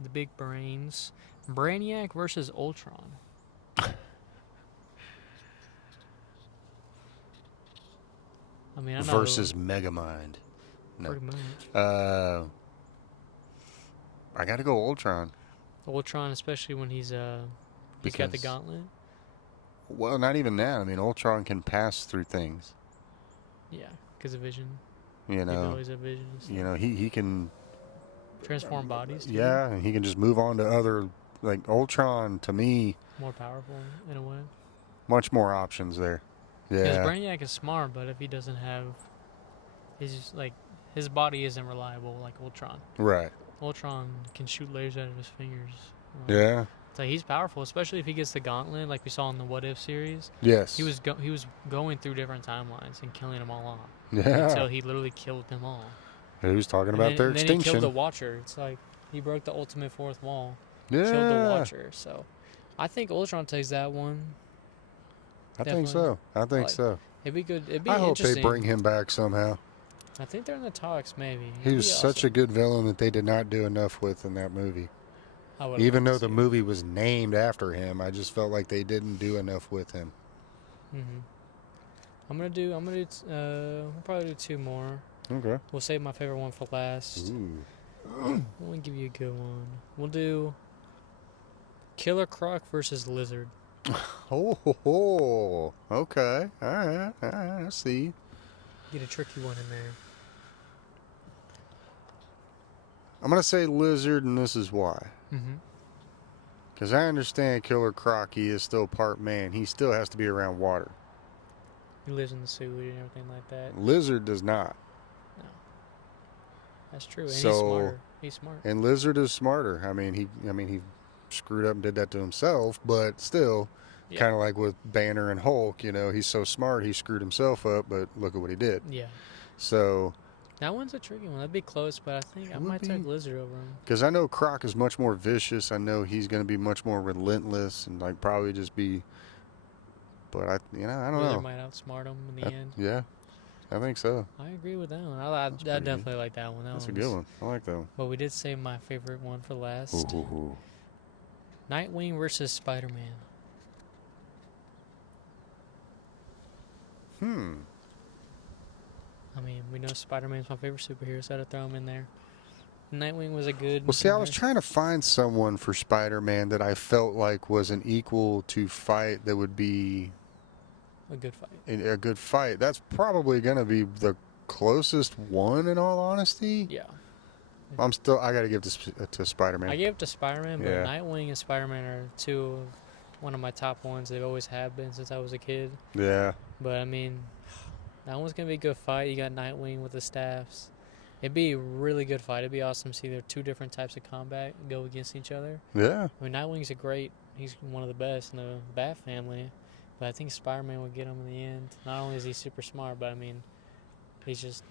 the big brains. Brainiac versus Ultron. I mean, I know versus Megamind. No. Pretty much. I gotta go Ultron. Ultron, especially when he's got the gauntlet. Well, not even that. I mean, Ultron can pass through things. Yeah, because of vision. You know. He always have vision. So. You know, he can transform bodies. Too. Yeah, and he can just move on to other. Like Ultron, to me, more powerful in a way. Much more options there. Yeah. Because Brainiac is smart, but if he doesn't have, his body isn't reliable like Ultron. Right. Ultron can shoot lasers out of his fingers. Yeah. So he's powerful, especially if he gets the gauntlet, like we saw in the What If series. Yes. He was going through different timelines and killing them all off. Yeah. Until he literally killed them all. He was talking about their extinction. And then he killed the Watcher. It's like he broke the ultimate fourth wall. Yeah. Killed the Watcher. So I think Ultron takes that one. I think so. It'd be good. It'd be I hope interesting. they bring him back somehow. I think they're in the talks, maybe. He was such a good villain that they did not do enough with in that movie. I would have Even liked though to the see movie was named after him, I just felt like they didn't do enough with him. it. We'll probably do two more. Okay. We'll save my favorite one for last. Ooh. We'll give you a good one. We'll do Killer Croc versus Lizard. Oh, okay. All right. I see. Get a tricky one in there. I'm going to say lizard, and this is why. Mm-hmm. Because I understand Killer Croc, he is still part man. He still has to be around water. He lives in the sewer and everything like that. Lizard does not. No. That's true. And So, he's smarter. He's smart. And Lizard is smarter. I mean, he screwed up and did that to himself, but still, kind of like with Banner and Hulk, he's so smart, he screwed himself up, but look at what he did. Yeah. So that one's a tricky one. That'd be close, but I think I might take Lizard over him. Because I know Croc is much more vicious. I know he's going to be much more relentless and like probably just be. But I don't know. Lizard might outsmart him in the end. Yeah, I think so. I agree with that one. I definitely like that one. That's a good one. I like that one. But we did save my favorite one for last. Ooh. Nightwing versus Spider-Man. I mean, we know Spider-Man's my favorite superhero, so I had to throw him in there. Nightwing was a good... Well, see, I was trying to find someone for Spider-Man that I felt like was an equal to fight that would be... a good fight. A good fight. That's probably going to be the closest one, in all honesty. Yeah. I got to give to Spider-Man. I gave it to Spider-Man, but Nightwing and Spider-Man are one of my top ones. They've always have been since I was a kid. Yeah. But, I mean, that one's going to be a good fight. You got Nightwing with the staffs. It'd be a really good fight. It'd be awesome to see their two different types of combat go against each other. Yeah. I mean, Nightwing's he's one of the best in the Bat family. But I think Spider-Man would get him in the end. Not only is he super smart, but, I mean, he's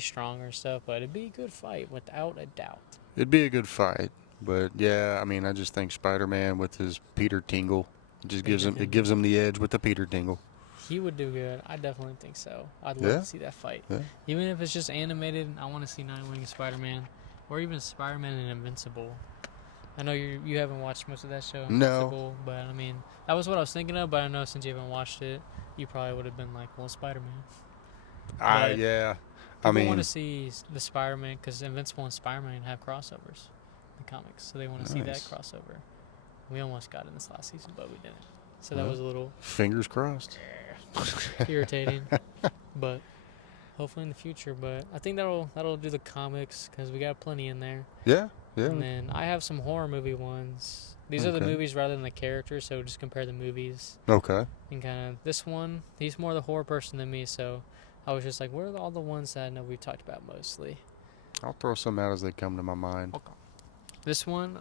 stronger and stuff. But it'd be a good fight, without a doubt. It'd be a good fight. But, yeah, I mean, I just think Spider-Man with his Peter Tingle, gives him the edge with the Peter Tingle. He would do good. I definitely think so. I'd love to see that fight. Yeah. Even if it's just animated, I want to see Nightwing and Spider-Man. Or even Spider-Man and Invincible. I know you haven't watched most of that show, Invincible, but I mean, that was what I was thinking of, but I know since you haven't watched it, you probably would have been like, well, Spider-Man. Yeah. I want to see the Spider-Man, because Invincible and Spider-Man have crossovers in the comics, so they want to see that crossover. We almost got it in this last season, but we didn't. So that was a little... Fingers crossed. irritating, but hopefully in the future. But I think that'll do the comics, because we got plenty in there. Yeah. And then I have some horror movie ones. These are the movies rather than the characters, so just compare the movies. Okay. And kind of this one, he's more the horror person than me, so I was just like, what are all the ones that I know we've talked about mostly? I'll throw some out as they come to my mind. Okay. This one,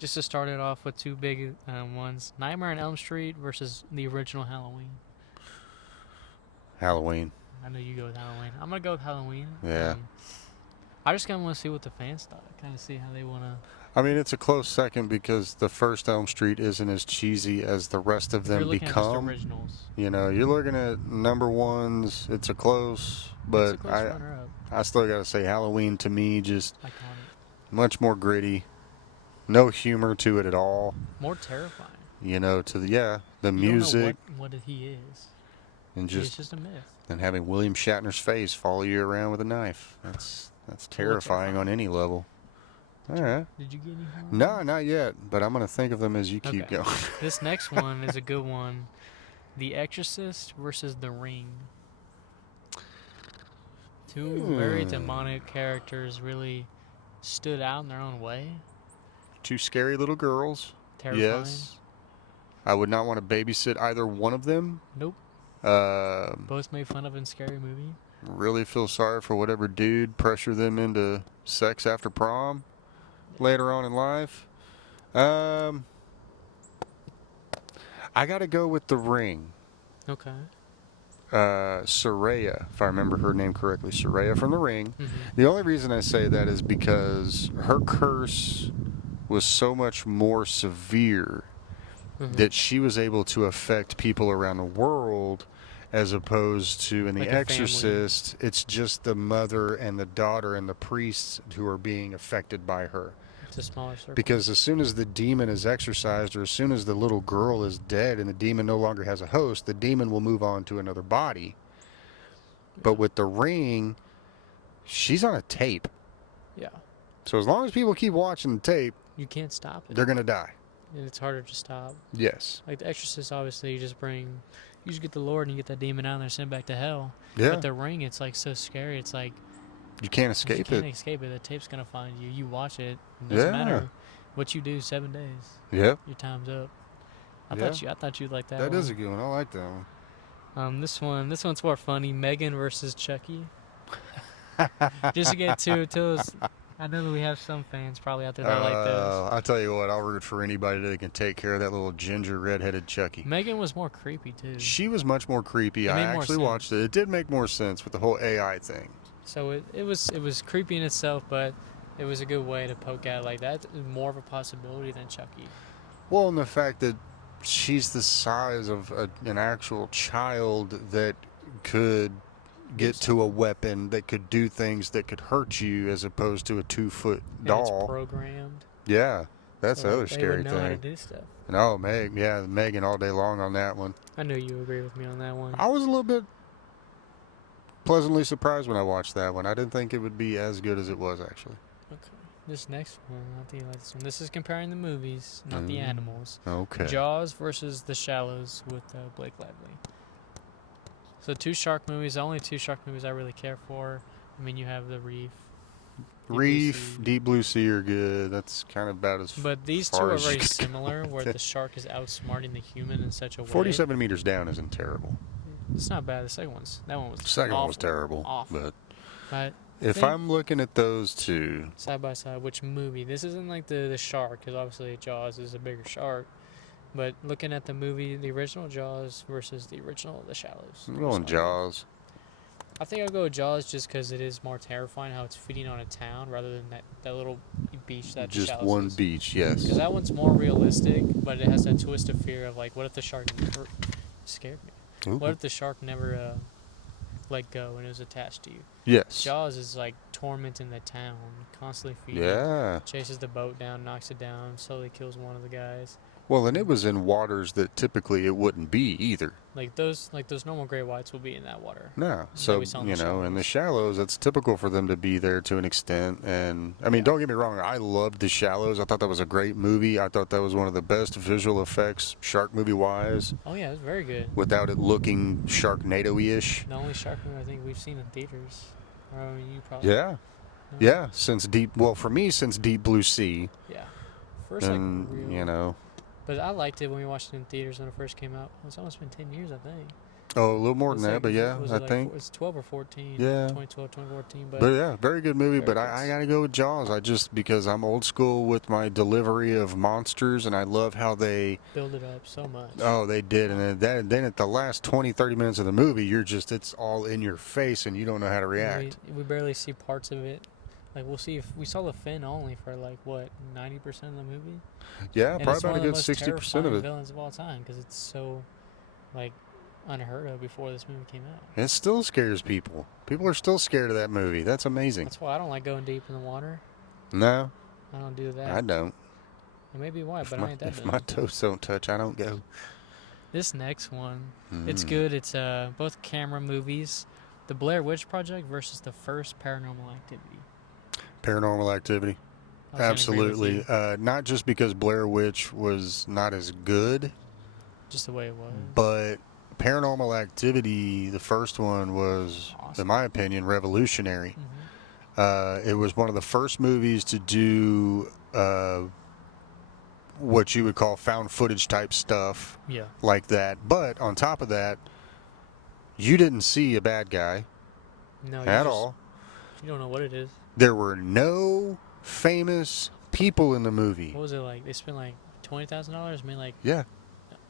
just to start it off with two big ones, Nightmare on Elm Street versus the original Halloween. Halloween. I know you go with Halloween. I'm going to go with Halloween. Yeah. I just kind of want to see what the fans thought. Kind of see how they want to... I mean, it's a close second because the first Elm Street isn't as cheesy as the rest of them become. You're looking at originals. You're looking at number ones. It's a close, but I still got to say Halloween to me just iconic. Much more gritty. No humor to it at all. More terrifying. The music. Don't know what he is. And it's just a myth. And having William Shatner's face follow you around with a knife. That's terrifying on any level. All right. Did you get any horror? No, not yet, but I'm going to think of them as you keep going. This next one is a good one. The Exorcist versus The Ring. Two very demonic characters really stood out in their own way. Two scary little girls. Terrifying. Yes. I would not want to babysit either one of them. Nope. Both made fun of in Scary Movie. Really feel sorry for whatever dude pressured them into sex after prom later on in life. I got to go with The Ring. Okay. Soraya, if I remember her name correctly, Soraya from The Ring. Mm-hmm. The only reason I say that is because her curse was so much more severe that she was able to affect people around the world, as opposed to in The Exorcist, it's just the mother and the daughter and the priests who are being affected by her. It's a smaller circle. Because as soon as the demon is exorcised, or as soon as the little girl is dead and the demon no longer has a host, the demon will move on to another body. Yeah. But with the ring, she's on a tape. Yeah. So as long as people keep watching the tape, you can't stop it. They're going to die. And it's harder to stop. Yes. Like The Exorcist, obviously, you just get the Lord and you get that demon out there, send it back to hell. Yeah. But the ring, it's like so scary. It's like you can't escape it. You can't escape it. The tape's gonna find you. You watch it. It doesn't matter what you do. 7 days. Yep. Your time's up. I thought you'd like that. That one. is a good one. I like that one. This one's more funny. Megan versus Chucky. Just to get to I know that we have some fans probably out there that like this. I'll tell you what, I'll root for anybody that can take care of that little ginger redheaded Chucky. Megan was more creepy too. She was much more creepy. I actually watched it. It did make more sense with the whole AI thing. So it was creepy in itself, but it was a good way to poke at like that. More of a possibility than Chucky. Well, and the fact that she's the size of an actual child that could get to a weapon that could do things that could hurt you, as opposed to a 2-foot doll. It's programmed. Yeah, that's the other scary thing. They would know how to do stuff. No, Megan all day long on that one. I knew you agree with me on that one. I was a little bit pleasantly surprised when I watched that one. I didn't think it would be as good as it was, actually. Okay. This next one, I think you like this one. This is comparing the movies, not the animals. Okay. Jaws versus The Shallows with Blake Lively. So 2 shark movies. The only 2 shark movies I really care for. I mean, you have The Reef. Deep Blue Sea are good. That's kind of about as But these 2 are very similar, where the shark is outsmarting the human in such a way. 47 meters down isn't terrible. It's not bad. That one was the second awful, one was terrible. Awful. But if I'm looking at those 2 side by side, which movie? This isn't like the shark, because obviously Jaws is a bigger shark. But looking at the movie, the original Jaws versus the original The Shallows. I'm going Jaws. I think I'll go with Jaws just because it is more terrifying how it's feeding on a town rather than that little beach that just The Shallows one is. Beach, yes. Because that one's more realistic, but it has that twist of fear of like, what if the shark never scared me? Ooh. What if the shark never let go and it was attached to you? Yes. Jaws is like tormenting the town, constantly feeding. Yeah. Chases the boat down, knocks it down, slowly kills one of the guys. Well, and it was in waters that typically it wouldn't be either. Like those normal gray whites will be in that water. No, so in the shallows, it's typical for them to be there to an extent. And I mean, don't get me wrong, I loved The Shallows. I thought that was a great movie. I thought that was one of the best visual effects shark movie wise. Oh yeah, it was very good. Without it looking Sharknado-ish. The only shark movie I think we've seen in theaters. I mean, you probably. Yeah. No. Yeah, since Deep Blue Sea. Yeah. First, and, real. But I liked it when we watched it in theaters when it first came out. It's almost been 10 years, I think. Oh, a little more than that, but yeah, I think. It's 12 or 14. Yeah. 2012, 2014. But yeah, very good movie. But I got to go with Jaws. Because I'm old school with my delivery of monsters, and I love how they build it up so much. Oh, they did. And then at the last 20, 30 minutes of the movie, it's all in your face, and you don't know how to react. We barely see parts of it. Like, we'll see if we saw the fin only for 90% of the movie. Yeah, and probably about a good 60% of it. Villains of all time, because it's so unheard of before this movie came out. It still scares people. People are still scared of that movie. That's amazing. That's why I don't like going deep in the water. No, I don't do that. I don't. It may be why, but I ain't that. If my toes don't touch, I don't go. This next one, it's good. It's both camera movies. The Blair Witch Project versus the first Paranormal Activity. Paranormal Activity. Absolutely. Not just because Blair Witch was not as good. Just the way it was. But Paranormal Activity, the first one, was, awesome. In my opinion, revolutionary. Mm-hmm. It was one of the first movies to do what you would call found footage type stuff. Yeah. Like that. But on top of that, you didn't see a bad guy. No, at all. You don't know what it is. There were no famous people in the movie. What was it like? They spent $20,000, made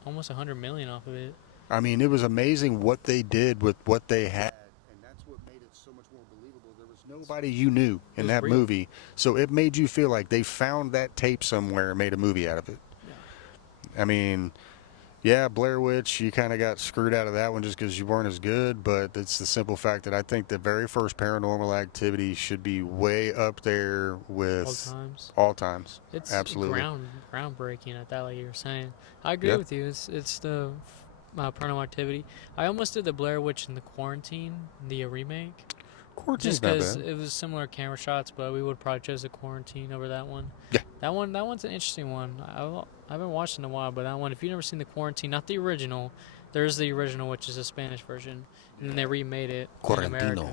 almost $100 million off of it. I mean, it was amazing what they did with what they had, and that's what made it so much more believable. There was nobody you knew in that movie, so it made you feel like they found that tape somewhere and made a movie out of it. Yeah. I mean, Yeah, Blair Witch, you kind of got screwed out of that one just because you weren't as good, but it's the simple fact that I think the very first Paranormal Activity should be way up there All with times. all times. It's Absolutely. groundbreaking at that, like you were saying. I agree Yeah. with you. It's the Paranormal Activity. I almost did the Blair Witch in the Quarantine, the remake, Quarantine's just not because bad. it was similar camera shots, but we would probably choose the Quarantine over that one. Yeah. That one's an interesting one. I haven't watched it in a while, but that one, if you've never seen the Quarantine, not the original, there's the original, which is a Spanish version, and then they remade it in America. Quarantino.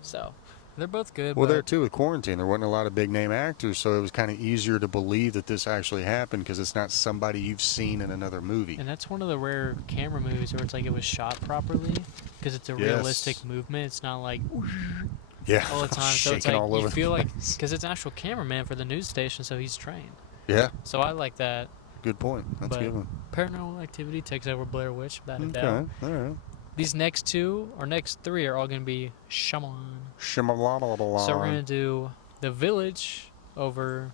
So they're both good, Well, there but too with Quarantine, there wasn't a lot of big name actors, so it was kind of easier to believe that this actually happened because it's not somebody you've seen in another movie. and that's one of the rare camera movies where it's like it was shot properly because it's a Yes. realistic movement. It's not like Yeah, all the time. So it's shaking like all you over feel the like place. because it's an actual cameraman for the news station, so he's trained. Yeah, So I like that. good point. That's a But good one. Paranormal Activity takes over Blair Witch, without a Okay, doubt. all right. These next two or next three are all going to be Shyamalan. So we're Shimalabalabala. going to do The Village over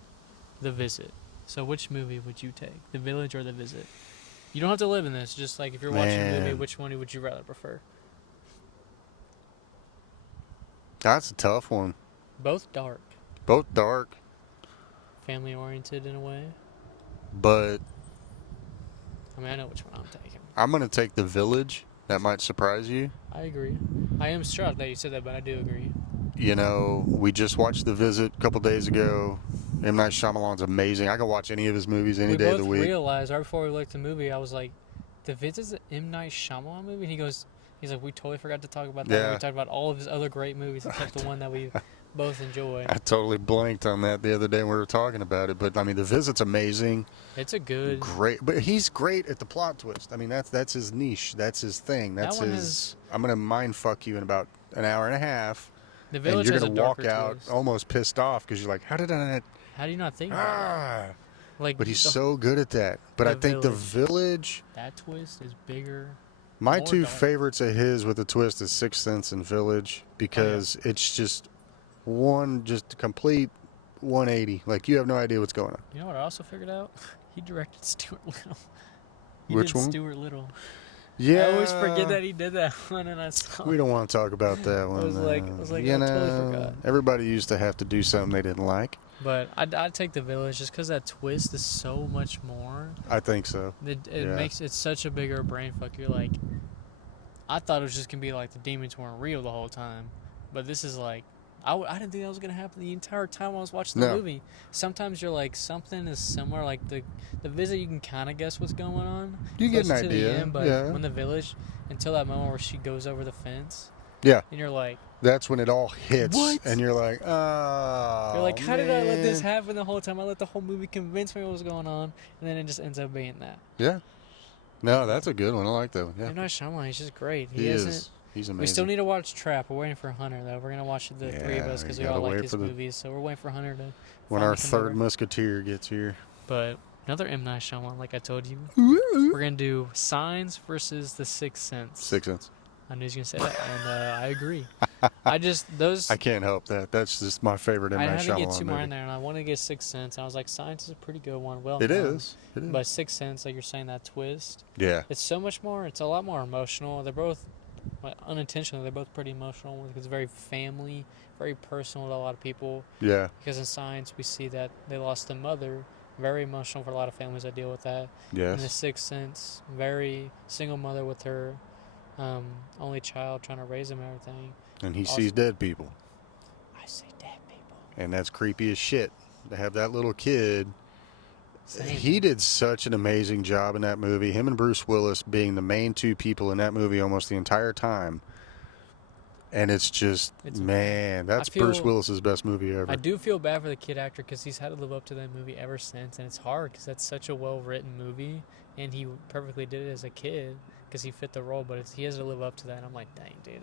The Visit. So which movie would you take? The Village or The Visit? You don't have to live in this. Just like if you're watching a movie, Man. which one would you rather prefer? That's a tough one. Both dark, Both dark, family oriented in a way. but I mean, I know which one I'm taking. I'm going to take The Village. That might surprise you. I agree. I am shocked that you said that, but I do agree. You know, we just watched The Visit a couple days ago. M. Night Shyamalan's amazing. I can watch any of his movies any day of the We week. both realized right before we looked at the movie, I was like, "The Visit's an M. Night Shyamalan movie?" And he's like, "We totally forgot to talk about that. Yeah. We talked about all of his other great movies except the one that we both enjoy." I totally blanked on that the other day when we were talking about it. But, I mean, The Visit's amazing. It's a good. Great. But he's great at the plot twist. I mean, that's his niche. That's his thing. That's That one his... is- I'm going to mind fuck you in about an hour and a half. The And Village you're has a going to walk darker out twist. almost pissed off because you're like, how did I not... How do you not think about that? Like, But he's so good at that. But The I think The Village. Village... that twist is bigger. My More two dark. favorites of his with the twist is Sixth Sense and Village because it's just just a complete 180. Like, you have no idea what's going on. You know what I also figured out? He directed Stuart Little. He Which did one? Stuart Little. Yeah. I always forget that he did that one, and I saw. We don't want to talk about that one. was like, you I know, totally forgot. everybody used to have to do something they didn't like. But I'd take The Village just because that twist is so much more. I think so. It Yeah. makes it such a bigger brain fuck. You're like, I thought it was just gonna be like the demons weren't real the whole time, but this is like, I didn't think that was gonna happen the entire time I was watching the No. movie. Sometimes you're like, something is similar. Like the Visit, you can kind of guess what's going on. You get an closer to the idea. end, but Yeah. when The Village, until that moment where she goes over the fence, Yeah. and you're like, That's when it all hits. What? And you're like, oh. You're like, how did I let this man." happen the whole time? I let the whole movie convince me what was going on, and then it just ends up being that. Yeah. No, that's a good one. I like that one. Yeah. M. Night Shyamalan, he's just great. He isn't. is. He's amazing. We still need to watch Trap. We're waiting for Hunter though. We're gonna watch it, the three of Yeah, us, because you we all gotta like wait his for the- movies. So we're waiting for Hunter to. when our finally come third over. musketeer gets here. But another M. Night Shyamalan, like I told you, we're gonna do Signs versus The Sixth Sense. Sixth Sense. I knew he was gonna say that, and I agree. I can't help that. That's just my favorite M. I Night had to get Shyamalan two more in movie. there, and I wanted to get Sixth Sense. And I was like, Signs is a pretty good one. Well, It done. is. It is. But Sixth Sense, like you're saying, that twist, Yeah. it's so much more. It's a lot more emotional. They're both, like, unintentionally, they're both pretty emotional because it's very family, very personal to a lot of people. Yeah. Because in Signs, we see that they lost a mother. Very emotional for a lot of families that deal with that. In The Yes. Sixth Sense, very single mother with her only child, trying to raise him and everything. And he Also- sees dead people. I see dead people. And that's creepy as shit. To have that little kid. Same. He did such an amazing job in that movie. Him and Bruce Willis being the main two people in that movie almost the entire time. And it's just, man, that's feel- Bruce Willis's best movie ever. I do feel bad for the kid actor because he's had to live up to that movie ever since, and it's hard because that's such a well-written movie, and he perfectly did it as a kid because he fit the role, but he has to live up to that, and I'm like, dang, dude,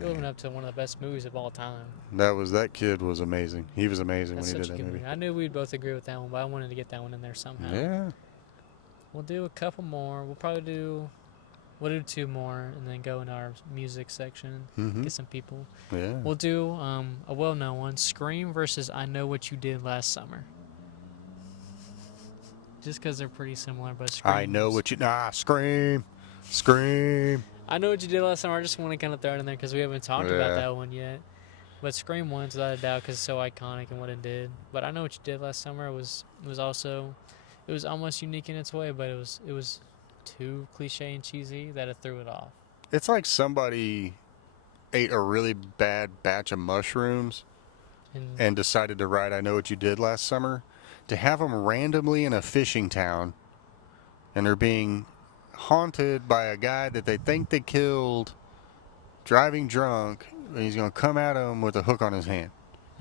you're living up to one of the best movies of all time. That kid was amazing. He was amazing That's when he such did a that good movie. movie. I knew we'd both agree with that one, but I wanted to get that one in there somehow. Yeah. We'll do a couple more. We'll do two more and then go in our music section, Mhm. get some people. Yeah. We'll do a well-known one, Scream versus I Know What You Did Last Summer. just because they're pretty similar. But I know what you... Scream. Scream. I know what you did last summer. I just want to kind of throw it in there because we haven't talked about Yeah. that one yet. But Scream 1's without a doubt because it's so iconic and what it did. But I know what you did last summer. It was also, it was almost unique in its way, but it was too cliche and cheesy that it threw it off. It's like somebody ate a really bad batch of mushrooms and decided to write I Know What You Did Last Summer, to have them randomly in a fishing town, and they're being haunted by a guy that they think they killed driving drunk, and he's going to come at them with a hook on his hand.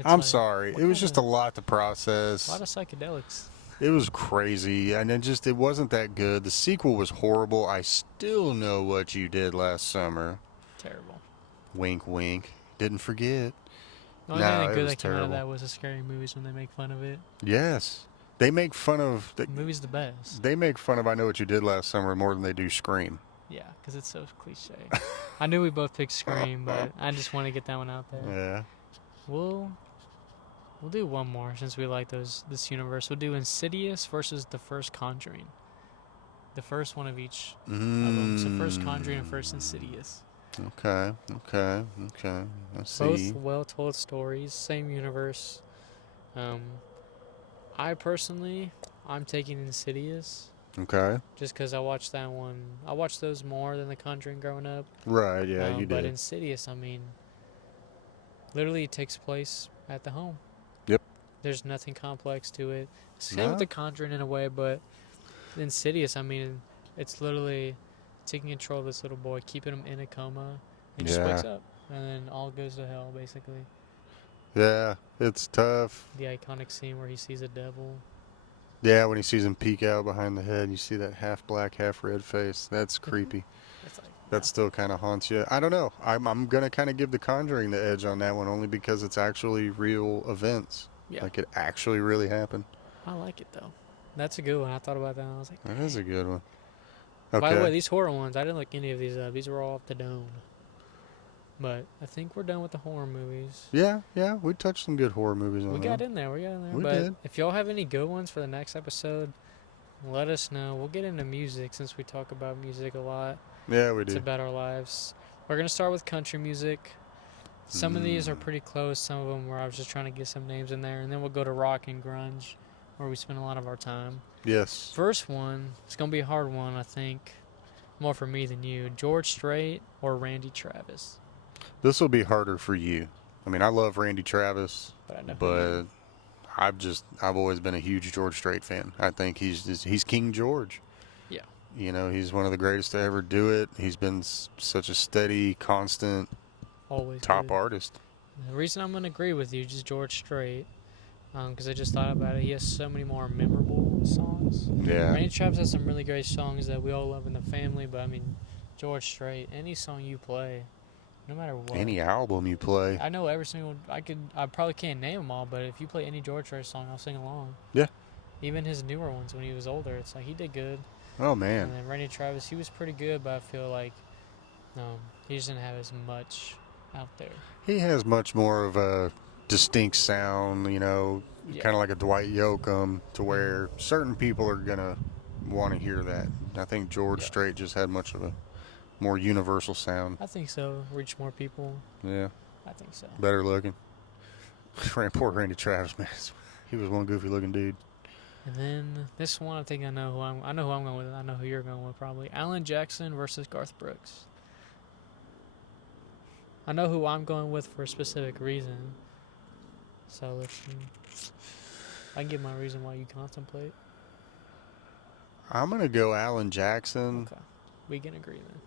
I'm like, sorry. It was just a lot to process. A lot of psychedelics. It was crazy, and it wasn't that good. The sequel was horrible. I still know what you did last summer. Terrible. Wink, wink. Didn't forget. The only thing good that came out of that was the scary movies when they make fun of it. Yes. They make fun of... The movie's the best. They make fun of I Know What You Did Last Summer more than they do Scream. Yeah, because it's so cliche. I knew we both picked Scream, but I just want to get that one out there. Yeah. We'll do one more since we like this universe. We'll do Insidious versus the first Conjuring. The first one of each of them. So first Conjuring and first Insidious. Okay. Let's see. Both well-told stories, same universe. I personally, I'm taking Insidious. Okay. Just because I watched that one. I watched those more than The Conjuring growing up. Right, yeah, you did. But Insidious, I mean, literally it takes place at the home. Yep. There's nothing complex to it. Same with The Conjuring in a way, but Insidious, I mean, it's literally taking control of this little boy, keeping him in a coma, and just wakes up. And then all goes to hell, basically. Yeah, it's tough. The iconic scene where he sees a devil. Yeah, when he sees him peek out behind the head, you see that half black, half red face. That's creepy. That still kind of haunts you. I don't know. I'm going to kind of give The Conjuring the edge on that one, only because it's actually real events. Yeah. Like, it actually really happened. I like it, though. That's a good one. I thought about that. I was like, that is a good one. Okay. By the way, these horror ones, I didn't look any of these up. These were all off the dome. But I think we're done with the horror movies. Yeah, we touched some good horror movies on We got in there. We but did. If y'all have any good ones for the next episode, let us know. We'll get into music since we talk about music a lot. Yeah, we do. It's about our lives. We're going to start with country music. Some of these are pretty close. Some of them where I was just trying to get some names in there. And then we'll go to rock and grunge, where we spend a lot of our time. Yes. First one, it's going to be a hard one, I think. More for me than you. George Strait or Randy Travis? This will be harder for you. I mean, I love Randy Travis, but I've always been a huge George Strait fan. I think he's King George. Yeah. You know, he's one of the greatest to ever do it. He's been such a steady, constant, always top artist. The reason I'm going to agree with you is George Strait, because I just thought about it. He has so many more memorable songs. Yeah. Randy Travis has some really great songs that we all love in the family, but I mean, George Strait, any song you play, no matter what. Any album you play. I know every single. I probably can't name them all, but if you play any George Strait song, I'll sing along. Yeah. Even his newer ones when he was older, it's like he did good. Oh man. And then Randy Travis, he was pretty good, but I feel like he just didn't have as much out there. He has much more of a distinct sound, you know, kind of like a Dwight Yoakam, to where certain people are gonna want to hear that. I think George Strait just had much of a more universal sound. I think so. Reach more people. Yeah. I think so. Better looking. Poor Randy Travis, man. He was one goofy looking dude. And then this one, I think I know who I'm going with. I know who you're going with probably. Alan Jackson versus Garth Brooks. I know who I'm going with for a specific reason. So I can give my reason why you contemplate. I'm going to go Alan Jackson. Okay. We can agree then.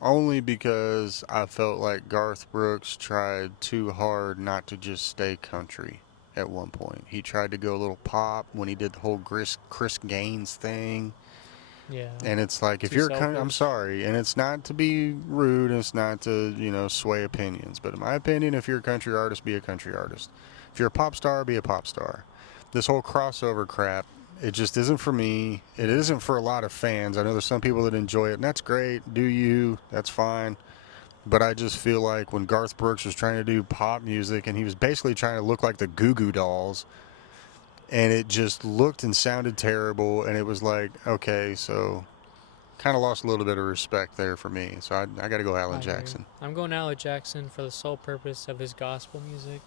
Only because I felt like Garth Brooks tried too hard not to just stay country at one point. He tried to go a little pop when he did the whole Chris Gaines thing. Yeah. And it's like, if you're country, I'm sorry, and it's not to be rude, and it's not to, sway opinions, but in my opinion, if you're a country artist, be a country artist. If you're a pop star, be a pop star. This whole crossover crap, it just isn't for me. It isn't for a lot of fans. I know there's some people that enjoy it, and that's great. Do you? That's fine. But I just feel like when Garth Brooks was trying to do pop music, and he was basically trying to look like the Goo Goo Dolls, and it just looked and sounded terrible, and it was like, okay, so kind of lost a little bit of respect there for me. So I got to go I Alan agree. Jackson. I'm going Alan Jackson for the sole purpose of his gospel music.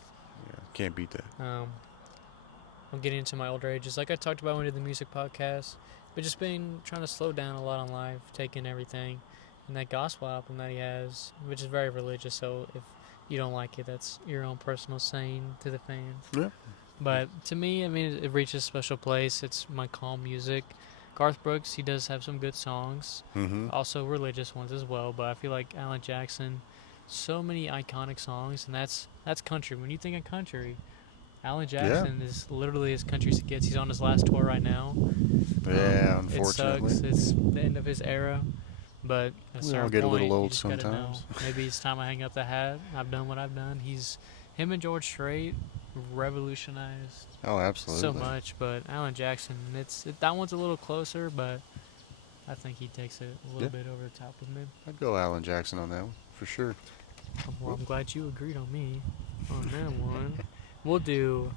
Yeah, can't beat that. I'm getting into my older ages. Like I talked about when we did the music podcast, but just been trying to slow down a lot on life, taking everything. And that gospel album that he has, which is very religious, so if you don't like it, that's your own personal saying to the fans. Yeah. But to me, I mean, it reaches a special place. It's my calm music. Garth Brooks, he does have some good songs, Mm-hmm. also religious ones as well. But I feel like Alan Jackson, so many iconic songs, and that's country. When you think of country, Alan Yeah. Jackson is literally as country as it gets. He's on his last tour right now. Yeah, It unfortunately. sucks. It's the end of his era. But at a We all certain get a little point, you old just gotta know. sometimes. Maybe it's time I hang up the hat. I've done what I've done. Him and George Strait revolutionized Oh, so absolutely. much. But Alan Jackson, that one's a little closer, but I think he takes it a little bit over the top with me. I'd go Alan Jackson on that one, for sure. Well, I'm glad you agreed on me on that one. We'll do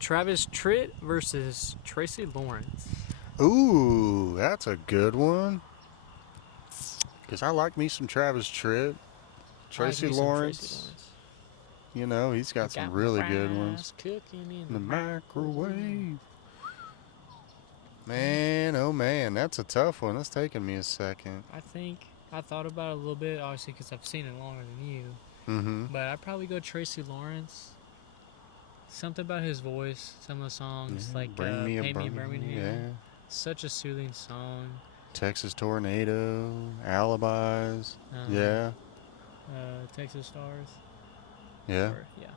Travis Tritt versus Tracy Lawrence. Ooh, that's a good one. Because I like me some Travis Tritt. Tracy Lawrence, you know, he's got some Got my really good ones. fries cooking in The the microwave. Man, oh man, that's a tough one. That's taking me a second. I thought about it a little bit, obviously, because I've seen it longer than you. Mm-hmm. But I'd probably go Tracy Lawrence. Something about his voice, some of the songs, like Bring Me a Paint Me in Birmingham. Birmingham. Yeah. Such a soothing song. Texas Tornado. Alibis. Yeah. Texas Stars. Yeah. Yeah.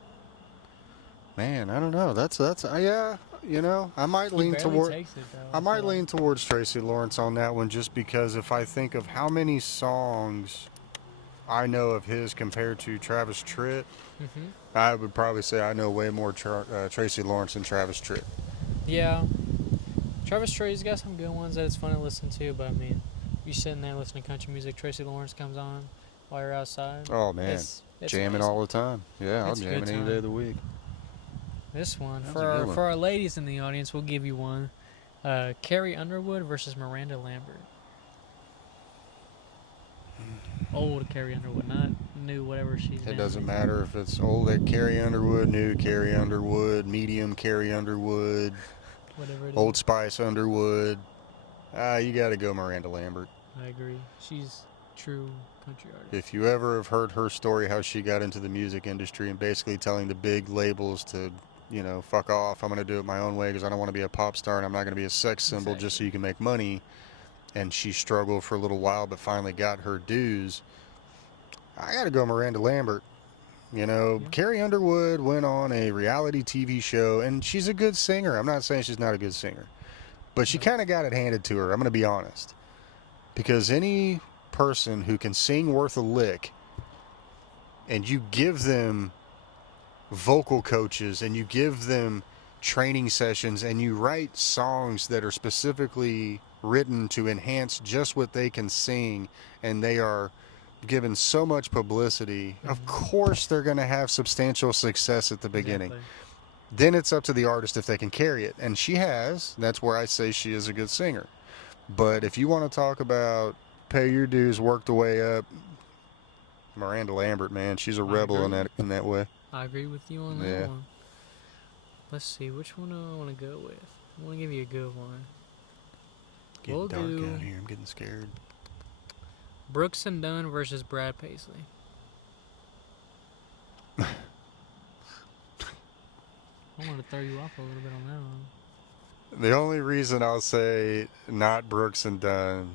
Man, I don't know. That's yeah. You know, I might He lean barely toward. takes it, though. I might lean towards Tracy Lawrence on that one, just because if I think of how many songs I know of his compared to Travis Tritt, I would probably say I know way more Tracy Lawrence than Travis Tritt. Yeah. Travis Tritt's got some good ones that it's fun to listen to, but I mean, you sitting there listening to country music, Tracy Lawrence comes on while you're outside. Oh man, It's jamming amazing. all the time. Yeah, I'll It's a jam good it any time. day of the week. This one, That's a good one. for our ladies in the audience, we'll give you one. Carrie Underwood versus Miranda Lambert. Old Carrie Underwood, not new, whatever she's It been. doesn't matter if it's old Carrie Underwood, new Carrie Underwood, medium Carrie Underwood, Whatever it Old is. Spice Underwood. You got to go Miranda Lambert. I agree. She's true country artist. If you ever have heard her story, how she got into the music industry and basically telling the big labels to, you know, fuck off, I'm going to do it my own way because I don't want to be a pop star and I'm not going to be a sex symbol just so you can make money. And she struggled for a little while but finally got her dues. I got to go Miranda Lambert. You know, Carrie Underwood went on a reality TV show, and she's a good singer. I'm not saying she's not a good singer, but she kind of got it handed to her. I'm going to be honest. Because any person who can sing worth a lick, and you give them vocal coaches, and you give them training sessions, and you write songs that are specifically written to enhance just what they can sing, and they are given so much publicity, of course they're going to have substantial success at the beginning. Exactly. Then it's up to the artist if they can carry it. And she has. That's where I say she is a good singer. But if you want to talk about pay your dues, work the way up, Miranda Lambert, man, she's a rebel in that way. I agree with you on that one. Let's see, which one do I want to go with? I want to give you a good one. Getting dark out here. I'm getting scared. Brooks and Dunn versus Brad Paisley. I want to throw you off a little bit on that one. The only reason I'll say not Brooks and Dunn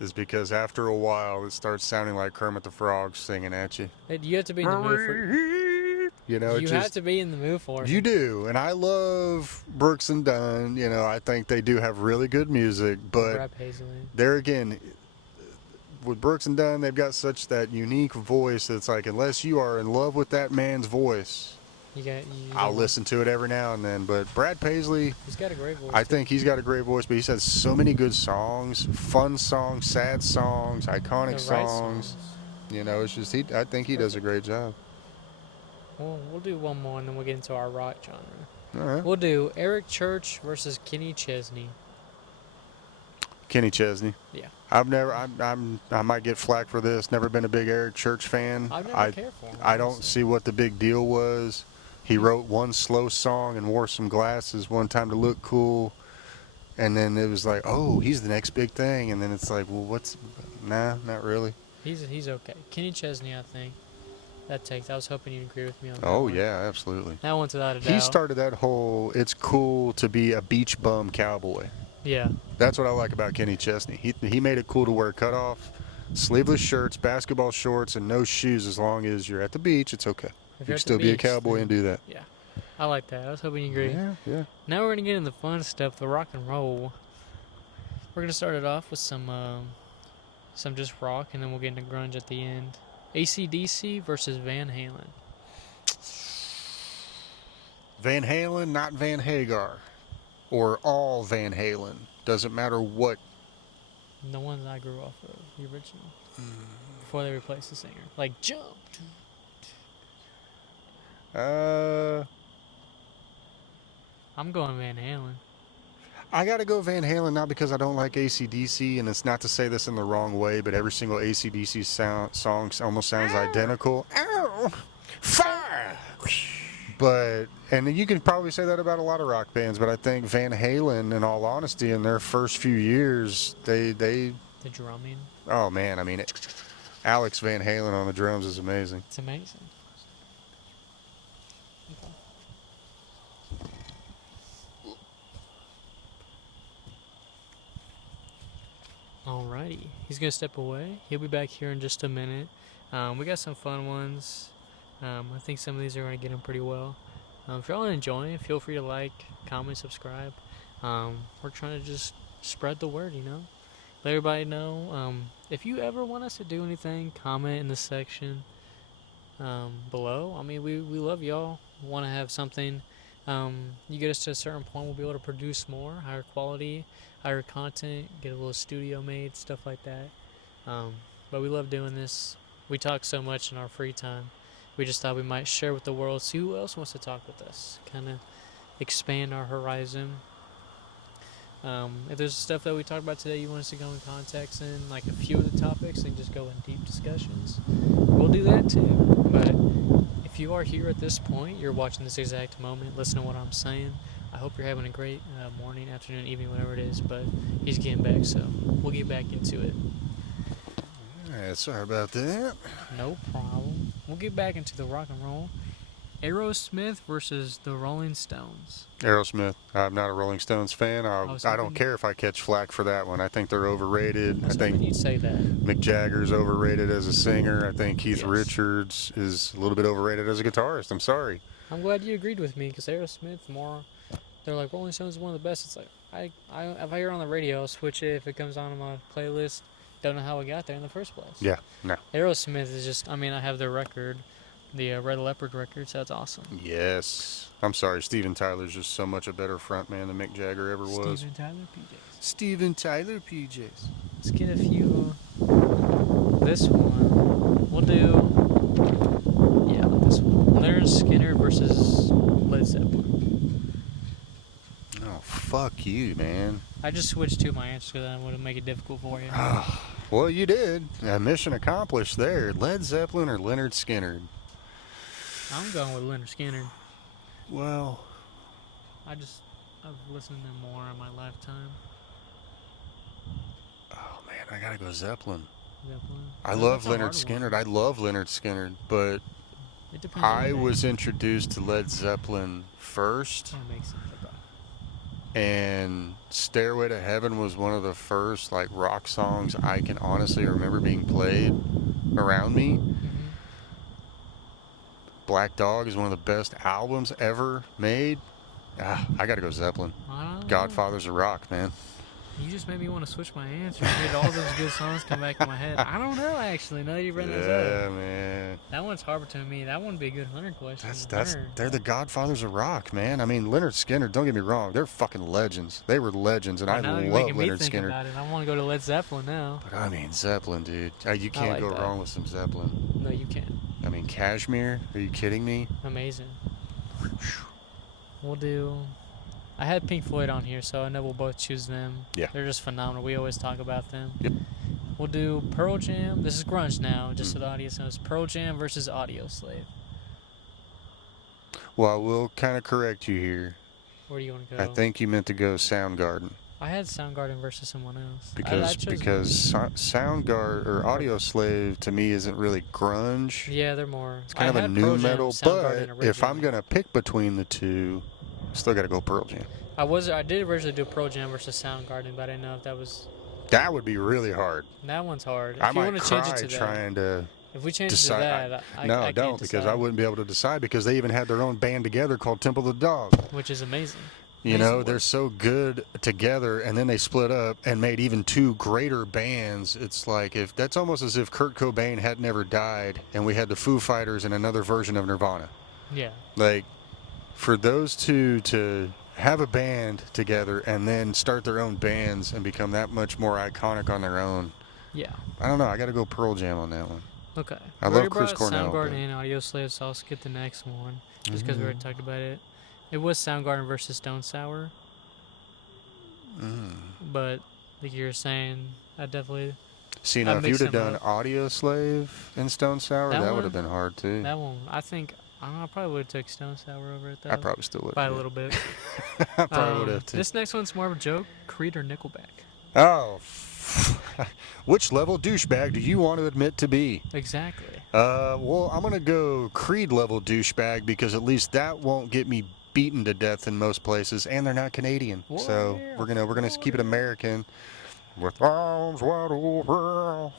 is because after a while it starts sounding like Kermit the Frog singing at you. You have to be in the mood for you know, you have to be in the mood for it. You do, and I love Brooks and Dunn. You know, I think they do have really good music, but Brad Paisley. There again, with Brooks and Dunn, they've got such that unique voice that's like, unless you are in love with that man's voice, I'll listen to it every now and then. But Brad Paisley, he's got a great voice. I think he's got a great voice, but he's had so many good songs, fun songs, sad songs, iconic songs. You know, it's just I think he does a great job. Well, we'll do one more and then we'll get into our rock genre. All right. We'll do Eric Church versus Kenny Chesney. Kenny Chesney. Yeah. I might get flack for this. Never been a big Eric Church fan. I've never cared for him. I don't see what the big deal was. He wrote one slow song and wore some glasses one time to look cool. And then it was like, oh, he's the next big thing. And then it's like, well, nah, not really. He's okay. Kenny Chesney, I think. That takes. I was hoping you'd agree with me on that. Oh, one. yeah, absolutely. That one's without a doubt. He started that whole, it's cool to be a beach bum cowboy. Yeah. That's what I like about Kenny Chesney. He made it cool to wear cutoff, sleeveless shirts, basketball shorts, and no shoes as long as you're at the beach. It's okay. You can still be a cowboy and do that. Yeah. I like that. I was hoping you agree. Yeah. Now we're going to get into the fun stuff, the rock and roll. We're going to start it off with some just rock, and then we'll get into grunge at the end. AC/DC versus Van Halen. Van Halen, not Van Hagar. Or all Van Halen. Doesn't matter what. The ones I grew off of, the original. Before they replaced the singer. Like, jump. I'm going Van Halen. I got to go Van Halen, not because I don't like AC/DC, and it's not to say this in the wrong way, but every single AC/DC song almost sounds identical. Ow! Fire! But, and you can probably say that about a lot of rock bands, but I think Van Halen, in all honesty, in their first few years, the drumming. Oh, man, I mean, Alex Van Halen on the drums is amazing. It's amazing. Alrighty, he's gonna step away. He'll be back here in just a minute. We got some fun ones. I think some of these are gonna get him pretty well. If y'all are enjoying, feel free to like, comment, subscribe. We're trying to just spread the word, let everybody know. If you ever want us to do anything, comment in the section below. I mean, we love y'all. Want to have something. You get us to a certain point, we'll be able to produce more, higher quality, higher content, get a little studio made, stuff like that. But we love doing this. We talk so much in our free time. We just thought we might share with the world, see who else wants to talk with us, kind of expand our horizon. If there's stuff that we talked about today you want us to go in context in, like a few of the topics, and just go in deep discussions, we'll do that too. But if you are here at this point, you're watching this exact moment, listen to what I'm saying, I hope you're having a great morning, afternoon, evening, whatever it is, but he's getting back, so we'll get back into it. Alright, sorry about that. No problem. We'll get back into the rock and roll. Aerosmith versus the Rolling Stones. Aerosmith. I'm not a Rolling Stones fan. I don't care if I catch flack for that one. I think they're overrated. I think you'd say that. Mick Jagger's overrated as a singer. I think Keith Richards is a little bit overrated as a guitarist. I'm sorry. I'm glad you agreed with me, because Aerosmith, they're like, Rolling Stones is one of the best. It's like, if I hear it on the radio, I'll switch it if it comes on my playlist. Don't know how it got there in the first place. Yeah, no. Aerosmith is just, I have their record, the Red Leopard record, so that's awesome. Yes. I'm sorry, Steven Tyler's just so much a better frontman than Mick Jagger ever was. Steven Tyler PJs. Let's get a few. This one. We'll do. Yeah, this one. Leonard Skinner versus Led Zeppelin. Oh, fuck you, man. I just switched to my answer because I want to make it difficult for you. Well, you did. Mission accomplished there. Led Zeppelin or Leonard Skinner? I'm going with Leonard Skinner. Well, I've listened to them more in my lifetime. Oh, man, I gotta go Zeppelin. Zeppelin. I love Leonard Skinner. I love Leonard Skinner, but I was introduced to Led Zeppelin first. That makes sense. And Stairway to Heaven was one of the first rock songs I can honestly remember being played around me. Mm-hmm. Black Dog is one of the best albums ever made. I gotta go Zeppelin. Godfather's of rock, man. You just made me want to switch my answer. Made all those good songs come back in my head. I don't know, actually. Now that you bring this up. Yeah, man. That one's hard to me. That one would be a good Hunter question. They're the Godfathers of rock, man. I mean, Leonard Skinner, don't get me wrong. They're fucking legends. They were legends, and I love Leonard Skinner. About it. I want to go to Led Zeppelin now. But I mean, Zeppelin, dude. You can't go wrong with some Zeppelin. No, you can't. I mean, Kashmir? Are you kidding me? Amazing. We'll do. I had Pink Floyd on here, so I know we'll both choose them. Yeah. They're just phenomenal. We always talk about them. Yep. We'll do Pearl Jam. This is grunge now, just so the audience knows. Pearl Jam versus Audio Slave. Well, I will kind of correct you here. Where do you want to go? I think you meant to go Soundgarden. I had Soundgarden versus someone else. Because Soundgarden or Audio Slave to me isn't really grunge. Yeah, they're more. It's kind of a new metal. But if I'm gonna pick between the two, still gotta go Pearl Jam. I did originally do Pearl Jam versus Soundgarden, but I didn't know if that was. That would be really hard. That one's hard. I might cry trying to. If we change decide. it to that, I don't, because I wouldn't be able to decide, because they even had their own band together called Temple of the Dog. Which is amazing. You know, they're so good together, and then they split up and made even two greater bands. It's like, if that's almost as if Kurt Cobain had never died and we had the Foo Fighters and another version of Nirvana. Yeah. Like, for those two to have a band together and then start their own bands and become that much more iconic on their own. Yeah. I don't know. I got to go Pearl Jam on that one. Okay. I love Chris Cornell. Soundgarden and Audio Slave, so I'll skip the next one just because we already talked about it. It was Soundgarden versus Stone Sour. But like you were saying, I definitely. See, now if you'd have done Audio Slave and Stone Sour, that would have been hard too. That one, I think, I probably would have took Stone Sour over it though. I probably still would. By a little bit. I probably would have too. This next one's more of a joke. Creed or Nickelback? Oh. Which level douchebag do you want to admit to be? Exactly. Well, I'm going to go Creed level douchebag, because at least that won't get me beaten to death in most places, and they're not Canadian. Whoa, so yeah. we're gonna keep it American. With arms wide open.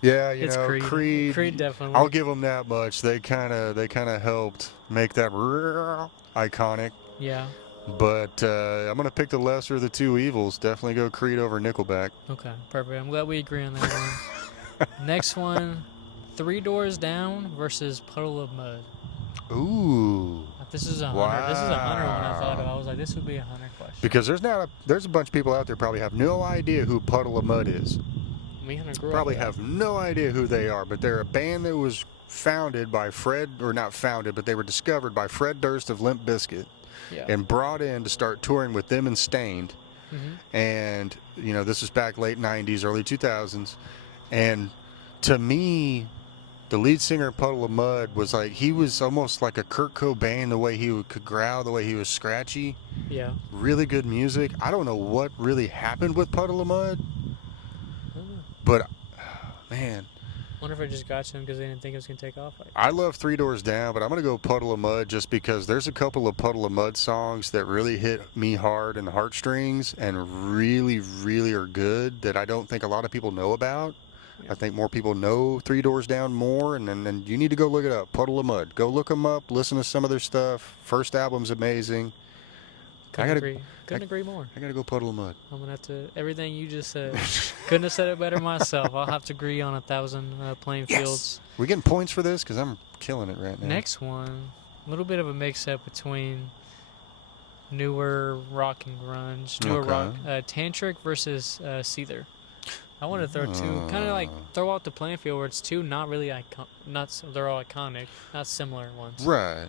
Yeah, you it's know, Creed. Creed definitely. I'll give them that much. They kind of helped make that iconic. Yeah. But I'm going to pick the lesser of the two evils. Definitely go Creed over Nickelback. Okay, perfect. I'm glad we agree on that one. Next one, Three Doors Down versus Puddle of Mud. Ooh. This is a hunter. This is a hunter one I thought of. I was like, this would be a hunter question. Because there's a bunch of people out there probably have no idea who Puddle of Mud is. Me and grew probably have no idea who they are, but they're a band that was founded by not founded, but they were discovered by Fred Durst of Limp Bizkit. Yeah. And brought in to start touring with them and Stained. And, you know, this was back late 90s, early 2000s. And to me, the lead singer of Puddle of Mud was like, he was almost like a Kurt Cobain, the way he could growl, the way he was scratchy. Yeah. Really good music. I don't know what really happened with Puddle of Mud. But, man. I wonder if I just got to him because they didn't think it was going to take off. I love Three Doors Down, but I'm going to go Puddle of Mud just because there's a couple of Puddle of Mud songs that really hit me hard in the heartstrings and really, really are good that I don't think a lot of people know about. Yeah. I think more people know Three Doors Down more, and then you need to go look it up. Puddle of Mud. Go look them up, listen to some of their stuff. First album's amazing. Couldn't agree more. I got to go Puddle of Mud. I'm going to have to, everything you just said, couldn't have said it better myself. I'll have to agree on 1,000 playing fields. We getting points for this? Because I'm killing it right now. Next one, a little bit of a mix-up between newer rock and grunge. Newer rock, Tantric versus Seether. I want to throw two, kind of like throw out the playing field where it's two not really they're all iconic, not similar ones. Right.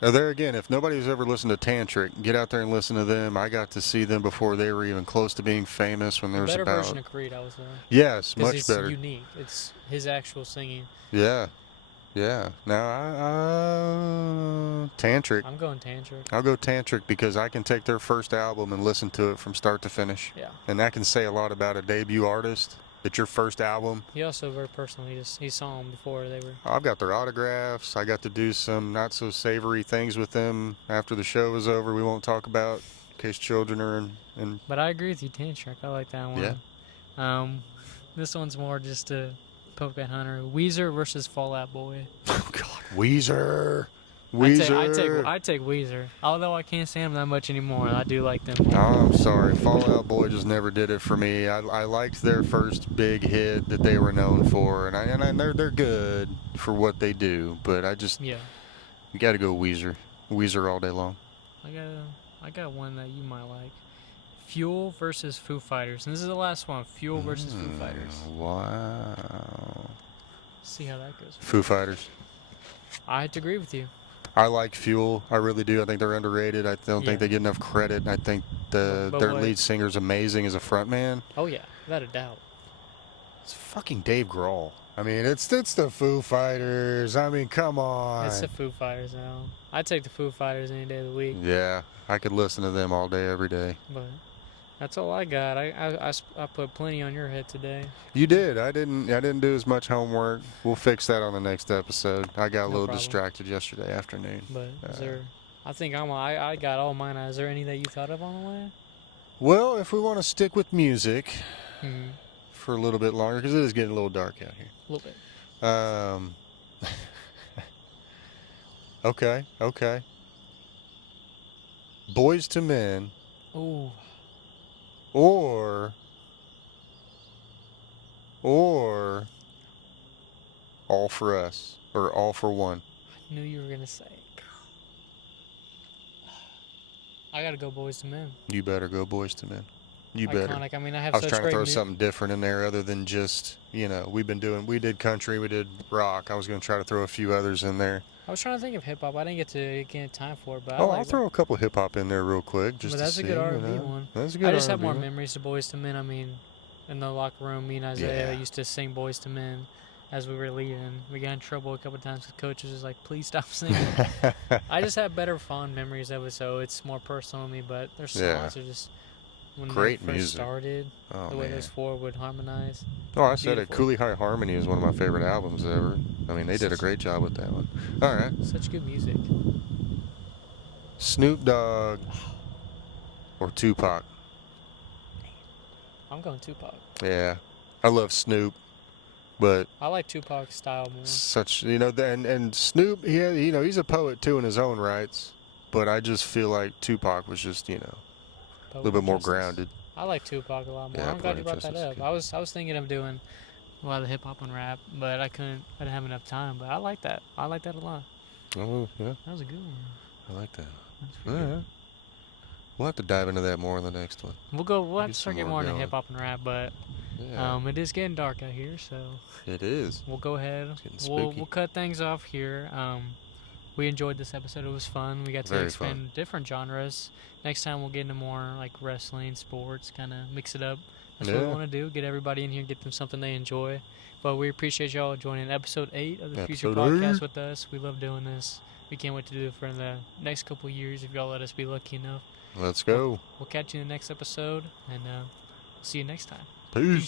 Now there again, if nobody's ever listened to Tantric, get out there and listen to them. I got to see them before they were even close to being famous. When there was better version of Creed, I was saying. Yes, much it's better. It's unique. It's his actual singing. Yeah. Now, Tantric. I'm going Tantric. I'll go Tantric because I can take their first album and listen to it from start to finish. Yeah. And that can say a lot about a debut artist. It's your first album. He also very personal. He saw them before they were. I've got their autographs. I got to do some not so savory things with them after the show was over. We won't talk about in case children are in. But I agree with you, Tantric. I like that one. Yeah. This one's more just a poke at Hunter. Weezer versus Fall Out Boy. Oh God, Weezer. I take Weezer. Although I can't stand them that much anymore. I do like them more. Oh, I'm sorry. Fall Out Boy just never did it for me. I liked their first big hit that they were known for, and they're good for what they do. But you got to go Weezer. Weezer all day long. I got one that you might like. Fuel versus Foo Fighters. And this is the last one. Fuel versus Foo Fighters. Wow. See how that goes. Foo Fighters. I have to agree with you. I like Fuel. I really do. I think they're underrated. I don't Yeah. think they get enough credit. I think But their what? lead singer's amazing as a frontman. Oh yeah, without a doubt. It's fucking Dave Grohl. I mean, it's the Foo Fighters. I mean, come on. It's the Foo Fighters now. I'd take the Foo Fighters any day of the week. Yeah, I could listen to them all day, every day. But that's all I got. I put plenty on your head today. You did. I didn't do as much homework. We'll fix that on the next episode. I got a No little problem. distracted yesterday afternoon. But is there? I think I got all mine. Is there any that you thought of on the way? Well, if we want to stick with music Hmm. for a little bit longer, because it is getting a little dark out here. A little bit. Okay. Boys to Men Ooh. or All for Us or All for One. I knew you were gonna say. I gotta go Boys to Men. You better go Boys to Men. You Iconic. better. I mean, I have I was such trying to great throw something different in there other than just, we did country, we did rock. I was going to try to throw a few others in there. I was trying to think of hip hop. I didn't get to get time for it, but I'll throw a couple hip hop in there real quick just but to that's see. a good R&B one. That's a good I just R&B have more one. memories of Boys to Men. I mean, in the locker room, me and Isaiah used to sing Boys to Men as we were leaving. We got in trouble a couple times because coach was just like, "Please stop singing." I just have better fond memories of it, so it's more personal to me. But their songs are just when great they first music. Started. Oh, The way man. those four would harmonize. Oh, I said it. Beautiful. Cooley High Harmony is one of my favorite albums ever. I mean, they did a great job with that one. All right. Such good music. Snoop Dogg or Tupac? I'm going Tupac. Yeah. I love Snoop, but I like Tupac's style more. such, and Snoop, he's a poet too in his own rights, but I just feel like Tupac was just, a little bit more grounded. I like Tupac a lot more. Yeah, I'm glad you brought Poetic that up. Justice I was thinking of doing a lot of hip hop and rap, but I didn't have enough time. But I like that. I like that a lot. Oh, yeah. That was a good one. I like that. That's pretty good. We'll have to dive into that more in the next one. We'll have to Get start some getting more more into going. hip hop and rap, but Yeah. it is getting dark out here, so It is. we'll go ahead. It's getting spooky. We'll cut things off here. We enjoyed this episode. It was fun. We got to Very expand fun. different genres. Next time we'll get into more like wrestling, sports, kind of mix it up. That's what we want to do. Get everybody in here, get them something they enjoy. But we appreciate y'all joining episode 8 of the Future Podcast with us. We love doing this. We can't wait to do it for the next couple years if y'all let us be lucky enough. Let's go. We'll catch you in the next episode, and see you next time. Peace.